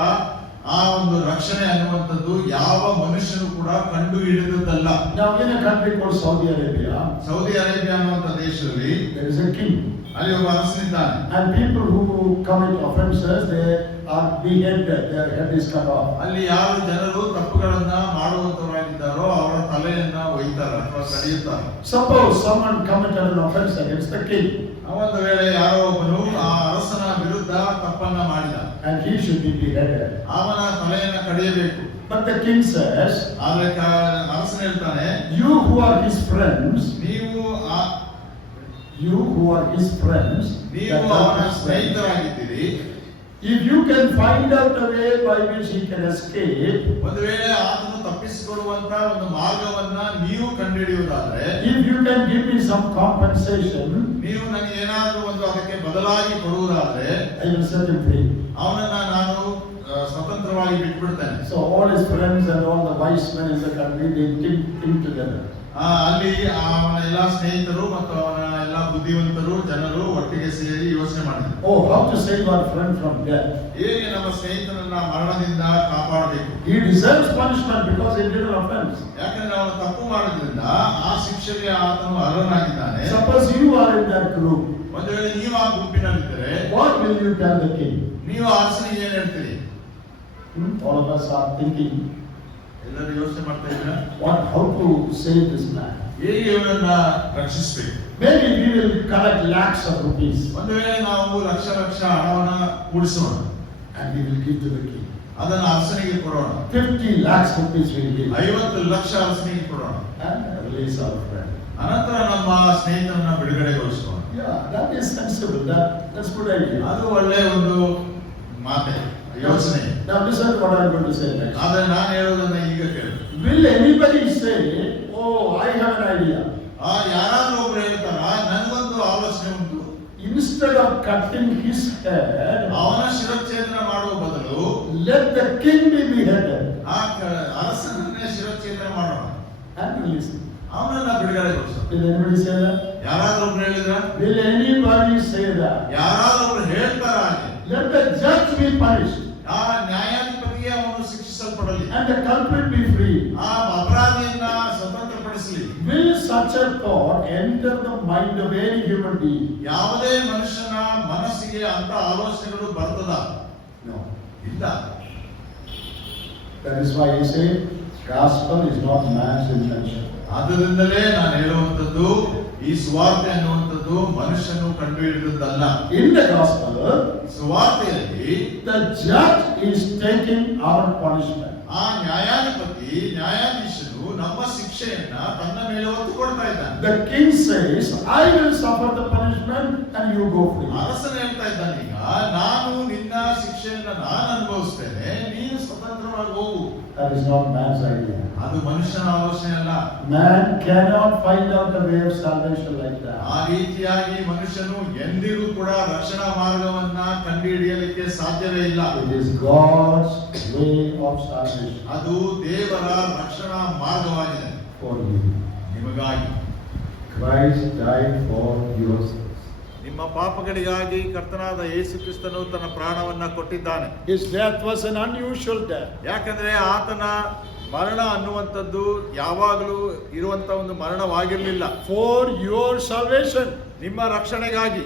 ಆ ಒಂದು ರಕ್ಷಣೆ ಅನ್ನುವಂಥದ್ದು ಯಾವ ಮನುಷ್ಯನು ಕೂಡ ಕಂಡು ಹಿಡಿದದ್ದಲ್ಲ. Now in a country called Saudi Arabia, ಅನ್ನುವಂತ ದೇಶದಲ್ಲಿ there is a king. ಅಲ್ಲಿ ಒಬ್ಬ ಅರಸನಿದ್ದಾನೆ. And people who commit offenses, they are beheaded, their head is cut off. ಅಲ್ಲಿ ಯಾರು ಜನರು ತಪ್ಪುಗಳನ್ನ ಮಾಡುವಂತವರಾಗಿದ್ದಾರೋ ಅವರ ತಲೆಯನ್ನ ಒಯ್ತಾರೆ ಅಥವಾ ಕಡಿಯುತ್ತಾರೆ. Suppose someone committed an offense against the king. ಒಂದು ವೇಳೆ ಯಾರೋ ಒಬ್ಬನು ಆ ಅರಸನ ವಿರುದ್ಧ ತಪ್ಪನ್ನ ಮಾಡಿದ, and he should be beheaded. ಅವನ ತಲೆಯನ್ನ ಕಡಿಯಬೇಕು. But the king says, ಆದ್ರೆ ಅರಸನ ಹೇಳ್ತಾನೆ, you who are his friends, ನೀವು ಅವನ ಸ್ನೇಹಿತರಾಗಿದ್ದೀರಿ, if you can find out a way by which he can escape, ಒಂದು ವೇಳೆ ಆತನು ತಪ್ಪಿಸಿಕೊಳ್ಳುವಂತ ಒಂದು ಮಾರ್ಗವನ್ನ ನೀವು ಕಂಡುಹಿಡಿಯುವುದಾದ್ರೆ, if you can give me some compensation, ನೀವು ನನಗೆ ಏನಾದರೂ ಒಂದು ಅದಕ್ಕೆ ಬದಲಾಗಿ ಕೊಡುವುದಾದ್ರೆ, I will set him free. ಅವನನ್ನ ನಾನು ಸ್ವತಂತ್ರವಾಗಿ ಬಿಟ್ಬಿಡ್ತೇನೆ. So all his friends and all the wise men in the country, they think together. ಅಲ್ಲಿ ಅವನ ಎಲ್ಲಾ ಸ್ನೇಹಿತರು ಮತ್ತು ಅವನ ಎಲ್ಲಾ ಬುದ್ಧಿವಂತರು ಜನರು ಒಟ್ಟಿಗೆ ಸೇರಿ ಯೋಚನೆ ಮಾಡಿದ್ರು. Oh, how to save our friend from death. ಹೇಗೆ ನಮ್ಮ ಸ್ನೇಹಿತನನ್ನ ಮರಣದಿಂದ ಕಾಪಾಡಬೇಕು? He deserves punishment because he did an offense. ಯಾಕಂದ್ರೆ ಅವನು ತಪ್ಪು ಮಾಡೋದ್ರಿಂದ ಆ ಶಿಕ್ಷೆಗೆ ಆತನು ಅರ್ಹನಾಗಿದ್ದಾನೆ. Suppose you are in that group. ಒಂದು ವೇಳೆ ನೀವು ಆ ಗುಂಪಿನಲ್ಲಿದ್ದರೆ, what will you tell the king? ನೀವು ಅರಸನಿಗೆ ಏನ್ ಹೇಳ್ತೀರಿ? All of us are thinking, ಎಲ್ಲರೂ ಯೋಚನೆ ಮಾಡ್ತಾ ಇದ್ದೀರಾ, how to save this man. ಹೇಗೆ ಇವನನ್ನ ರಕ್ಷಿಸಬೇಕು? Maybe we will collect lakhs of rupees. ಒಂದು ವೇಳೆ ನಾವು ಲಕ್ಷ ಹಣವನ್ನ ಕೂಡಿಸೋಣ, and we will give to the king. ಅದನ್ನ ಅರಸನಿಗೆ ಕೊಡೋಣ. 50 lakhs rupees we will give. 50 lakh ಅರಸನಿಗೆ ಕೊಡೋಣ. And release our friend. ಅನಂತರ ನಮ್ಮ ಸ್ನೇಹಿತರನ್ನ ಬಿಡುಗಡೆಗೊಳಿಸೋಣ. Yeah, that is sensible. That's good idea. ಅದು ಒಳ್ಳೆ ಒಂದು ಮಾತೆ, ಯೋಚನೆ. Now listen to what I am going to say next. ಆದ್ರೆ ನಾನು ಹೇಳೋದನ್ನ ಈಗ ಕೇಳಿ. Will anybody say, oh, I have an idea? ಯಾರಾದ್ರೂ ಒಬ್ರು ಹೇಳ್ತಾರ, ನನಗೊಂದು ಆಲೋಚನೆ ಉಂಟು. Instead of cutting his head, ಅವನ ಶಿರಚ್ಛೇದನ ಮಾಡುವ ಬದಲು let the king be beheaded. ಅರಸನನ್ನೇ ಶಿರಚ್ಛೇದನ ಮಾಡೋಣ and release him. ಅವನನ್ನ ಬಿಡುಗಡೆಗೊಳಿಸೋಣ. Will anybody say that? ಯಾರಾದ್ರೂ ಒಬ್ರು ಹೇಳಿದ್ರ? Will anybody say that? ಯಾರಾದ್ರೂ ಒಬ್ರು ಹೇಳ್ತಾರ? Let the judge be punished. ಆ ನ್ಯಾಯಾಧಿಪತಿಗೆ ಅವನು ಶಿಕ್ಷಿಸಲ್ಪಡಲಿ. And the culprit be free. ಆ ಅಪರಾಧಿಯನ್ನ ಸ್ವತಂತ್ರಪಡಿಸಲಿ. Will such a thought enter the mind of any human being? ಯಾವುದೇ ಮನುಷ್ಯನ ಮನಸ್ಸಿಗೆ ಅಂತ ಆಲೋಚನೆಗಳು ಬರ್ತದ? No. ಇಲ್ಲ. That is why he said, gospel is not man's invention. ಆದ್ದರಿಂದಲೇ ನಾನು ಹೇಳುವಂತದ್ದು, ಈ ಸುವಾರ್ತೆ ಅನ್ನುವಂಥದ್ದು ಮನುಷ್ಯನು ಕಂಡುಹಿಡಿದದ್ದಲ್ಲ. In the gospel, ಸುವಾರ್ತೆಯಲ್ಲಿ the judge is taking our punishment. ಆ ನ್ಯಾಯಾಧೀಶನು ನಮ್ಮ ಶಿಕ್ಷೆಯನ್ನ ತನ್ನ ಮೇಲೆ ಹೊತ್ತುಕೊಳ್ತಾ ಇದ್ದಾನೆ. The king says, I will suffer the punishment and you go free. ಅರಸನು ಹೇಳ್ತಾ ಇದ್ದಾನೆ, ಈಗ ನಾನು ನಿನ್ನ ಶಿಕ್ಷೆಯನ್ನ ನಾನು ಅನುಭವಿಸ್ತೇನೆ, ನೀನು ಸ್ವತಂತ್ರವಾಗಿ ಮಾರ್ಗವಾಗಿ ಹೋಗು. That is not man's idea. ಅದು ಮನುಷ್ಯನ ಆಲೋಚನೆ ಅಲ್ಲ. Man cannot find out the way of salvation like that. ಆ ರೀತಿಯಾಗಿ ಮನುಷ್ಯನು ಎಂದಿಗೂ ಕೂಡ ರಕ್ಷಣಾ ಮಾರ್ಗವನ್ನ ಕಂಡುಹಿಡಿಯಲಿಕ್ಕೆ ಸಾಧ್ಯವೇ ಇಲ್ಲ. It is God's way of salvation. ಅದು ದೇವರ ರಕ್ಷಣಾ ಮಾರ್ಗವಾಗಿದೆ For you. ನಿಮಗಾಗಿ. Christ died for your sins. ನಿಮ್ಮ ಪಾಪಗಳಿಗಾಗಿ ಕರ್ತನಾದ ಯೇಸು ಕ್ರಿಸ್ತನು ತನ್ನ ಪ್ರಾಣವನ್ನ ಕೊಟ್ಟಿದ್ದಾನೆ. His death was an unusual death. ಯಾಕಂದ್ರೆ ಆತನ ಮರಣ ಅನ್ನುವಂಥದ್ದು ಯಾವಾಗಲೂ ಇರುವಂತ ಒಂದು ಮರಣವಾಗಿರಲಿಲ್ಲ. For your salvation. ನಿಮ್ಮ ರಕ್ಷಣೆಗಾಗಿ.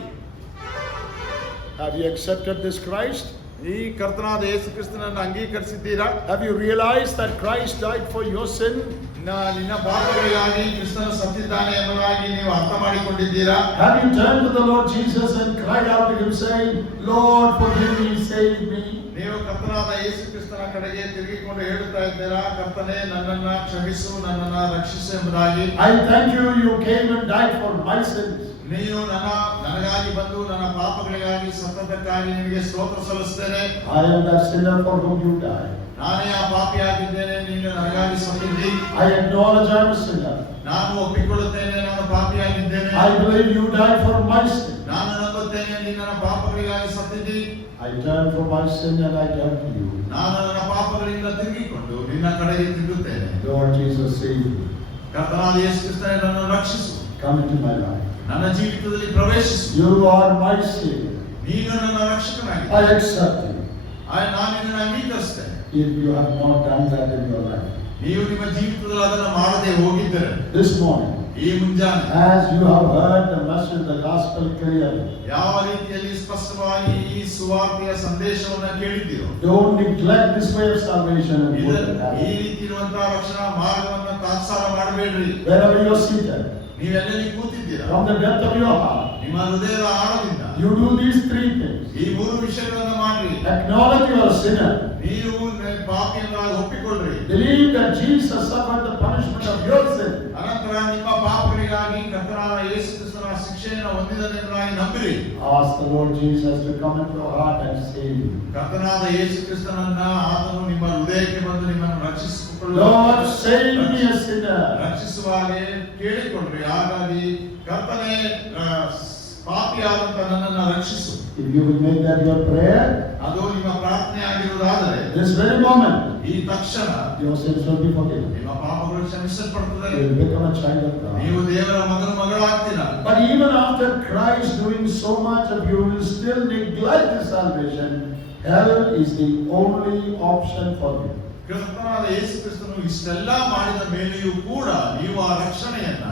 Have you accepted this Christ? ಈ ಕರ್ತನಾದ ಯೇಸು ಕ್ರಿಸ್ತನನ್ನು ಅಂಗೀಕರಿಸಿದ್ದೀರಾ? Have you realized that Christ died for your sin? ನಿನ್ನ ಪಾಪಗಳಿಗಾಗಿ ಕ್ರಿಸ್ತನು ಸತ್ತಿದ್ದಾನೆ ಎಂಬುದಾಗಿ ನೀವು ಅರ್ಥ ಮಾಡಿಕೊಂಡಿದ್ದೀರಾ? Have you turned to the Lord Jesus and cried out to him saying, Lord, forgive me, save me? ನೀವು ಕರ್ತನಾದ ಯೇಸು ಕ್ರಿಸ್ತನ ಕಡೆಗೆ ತಿರುಗಿಕೊಂಡು ಹೇಳುತ್ತಾ ಇದ್ದೀರಾ, ಕರ್ತನೇ ನನ್ನನ್ನ ಕ್ಷಮಿಸು, ನನ್ನನ್ನ ರಕ್ಷಿಸು ಎಂಬುದಾಗಿ. I thank you, you came and died for my sins. ನೀನು ನನಗಾಗಿ ಬಂದು ನನ್ನ ಪಾಪಗಳಿಗಾಗಿ ಸತ್ತದ್ದಕ್ಕಾಗಿ ನಿನಗೆ ಸ್ತೋತ್ರ ಸಲ್ಲಿಸುತ್ತೇನೆ. I am that sinner for whom you died. ನಾನೇ ಆ ಪಾಪಿಯಾಗಿದ್ದೇನೆ, ನೀನು ನನಗಾಗಿ ಸತ್ತಿದ್ದಿ. I acknowledge I am a sinner. ನಾನು ಒಪ್ಪಿಕೊಳ್ಳುತ್ತೇನೆ, ನಾನು ಪಾಪಿಯಾಗಿದ್ದೇನೆ. I believe you died for my sin. ನಾನು ನಂಬುತ್ತೇನೆ, ನೀನು ನನ್ನ ಪಾಪಗಳಿಗಾಗಿ ಸತ್ತಿದ್ದಿ. I turn from my sin and I turn to you. ನಾನು ನನ್ನ ಪಾಪಗಳಿಂದ ತಿರುಗಿಕೊಂಡು ನಿನ್ನ ಕಡೆಗೆ ತಿರುಗುತ್ತೇನೆ. Lord Jesus, save me. ಕರ್ತನಾದ ಯೇಸು ಕ್ರಿಸ್ತನೇ ನನ್ನನ್ನು ರಕ್ಷಿಸು. Come into my life. ನನ್ನ ಜೀವಿತದಲ್ಲಿ ಪ್ರವೇಶಿಸು. You are my Savior. ನೀನು ನನ್ನ ರಕ್ಷಕನಾಗಿ. I accept you. ನಾನು ನಿನ್ನನ್ನು ಅಂಗೀಕರಿಸುತ್ತೇನೆ. If you have not done that in your life. ನೀವು ನಿಮ್ಮ ಜೀವಿತದಲ್ಲಿ ಅದನ್ನು ಮಾಡದೆ ಹೋಗಿದ್ದರೆ This morning. ಈ ಮುಂಜಾನೆ As you have heard the message, the gospel clearly. ಯಾವ ರೀತಿಯಲ್ಲಿ ಸ್ಪಷ್ಟವಾಗಿ ಈ ಸುವಾರ್ತೆಯ ಸಂದೇಶವನ್ನು ಕೇಳಿದ್ದೀರೋ, Don't neglect this way of salvation and go to ಈ heaven. ರೀತಿ ಇರುವಂತಹ ರಕ್ಷಣಾ ಮಾರ್ಗವನ್ನು ತಾತ್ಸಾರ ಮಾಡಬೇಡ್ರಿ. Wherever you are seated, ನೀವೆಲ್ಲಲ್ಲಿ ಕೂತಿದ್ದೀರಾ, from the depth of your heart, ನಿಮ್ಮ ಹೃದಯದ ಆಳದಿಂದ you do these three things. ಈ ಮೂರು ವಿಷಯಗಳನ್ನು ಮಾಡ್ರಿ. Acknowledge you are a sinner. ನೀವು ಪಾಪಿಯನ್ನಾಗಿ ಒಪ್ಪಿಕೊಳ್ಳ್ರಿ. Believe that Jesus suffered the punishment of your sin. ಅನಂತರ ನಿಮ್ಮ ಪಾಪಗಳಿಗಾಗಿ ಕರ್ತನಾದ ಯೇಸು ಕ್ರಿಸ್ತನ ಶಿಕ್ಷೆಯನ್ನು ಹೊಂದಿದನೆಂಬುದಾಗಿ ನಂಬಿರಿ. Ask the Lord Jesus to come into your heart and save you. ಕರ್ತನಾದ ಯೇಸು ಕ್ರಿಸ್ತನನ್ನ ಆತನು ನಿಮ್ಮ ಹೃದಯಕ್ಕೆ ಬಂದು ನಿಮ್ಮನ್ನು ರಕ್ಷಿಸಿಕೊಳ್ಳಲು Lord, save me a sinner. ರಕ್ಷಿಸುವಾಗೆ ಕೇಳಿಕೊಳ್ಳ್ರಿ. ಹಾಗಾಗಿ ಕರ್ತನೇ ಪಾಪಿಯಾದಂತ ನನ್ನನ್ನು ರಕ್ಷಿಸು. If you will make that your prayer, ಅದು ನಿಮ್ಮ ಪ್ರಾರ್ಥನೆ ಆಗಿರುವುದಾದರೆ this very moment, ಈ ತಕ್ಷಣ your sins will be forgiven. ನಿಮ್ಮ ಪಾಪಗಳು ಕ್ಷಮಿಸಲ್ಪಡುತ್ತದೆ. You will become a child of God. ನೀವು ದೇವರ ಮಗಳಾಗ್ತೀರಾ. But even after Christ doing so much of you will still neglect the salvation, hell is the only option for you. ಕರ್ತನಾದ ಯೇಸು ಕ್ರಿಸ್ತನು ಇಷ್ಟೆಲ್ಲ ಮಾಡಿದ ಮೇಲೆಯೂ ಕೂಡ ನೀವು ಆ ರಕ್ಷಣೆಯನ್ನ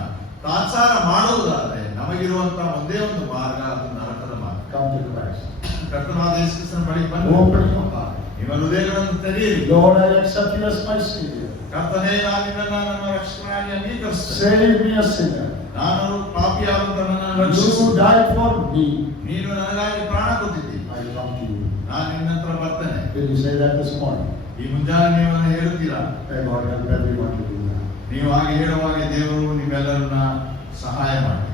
ತಾತ್ಸಾರ ಮಾಡುವುದಾದರೆ ನಮಗಿರುವಂತಹ ಒಂದೇ ಒಂದು ಮಾರ್ಗ, ಅದು ನರಕದ ಮಾರ್ಗ. Come to Christ. ಕರ್ತನಾದ ಯೇಸು ಕ್ರಿಸ್ತನ ಬಳಿಗೆ ಬಂದು Open your heart. ನಿಮ್ಮ ಹೃದಯಗಳನ್ನು ತೆರೆಯಿರಿ. Lord, I accept you as my Savior. ಕರ್ತನೇ, ನಾನು ನಿನ್ನನ್ನು ನನ್ನ ರಕ್ಷಕನಾಗಿ ಅಂಗೀಕರಿಸುತ್ತೇನೆ. Save me a sinner. ನಾನು ಪಾಪಿಯಾದಂತ ನನ್ನನ್ನು ರಕ್ಷಿಸು. You died for me. ನೀನು ನನಗಾಗಿ ಪ್ರಾಣ ಕೊಟ್ಟಿದ್ದಿ. I come to you. ನಾನು ನಿನ್ನ ಹತ್ರ ಬರ್ತೇನೆ. Will you say that this morning? ಈ ಮುಂಜಾನೆ ನೀವು ಹೇಳುತ್ತೀರಾ? May God help everyone to do that. ನೀವು ಹಾಗೆ ಹೇಳುವಾಗ ದೇವರು ನಿಮ್ಮೆಲ್ಲರನ್ನ ಸಹಾಯ ಮಾಡಿ.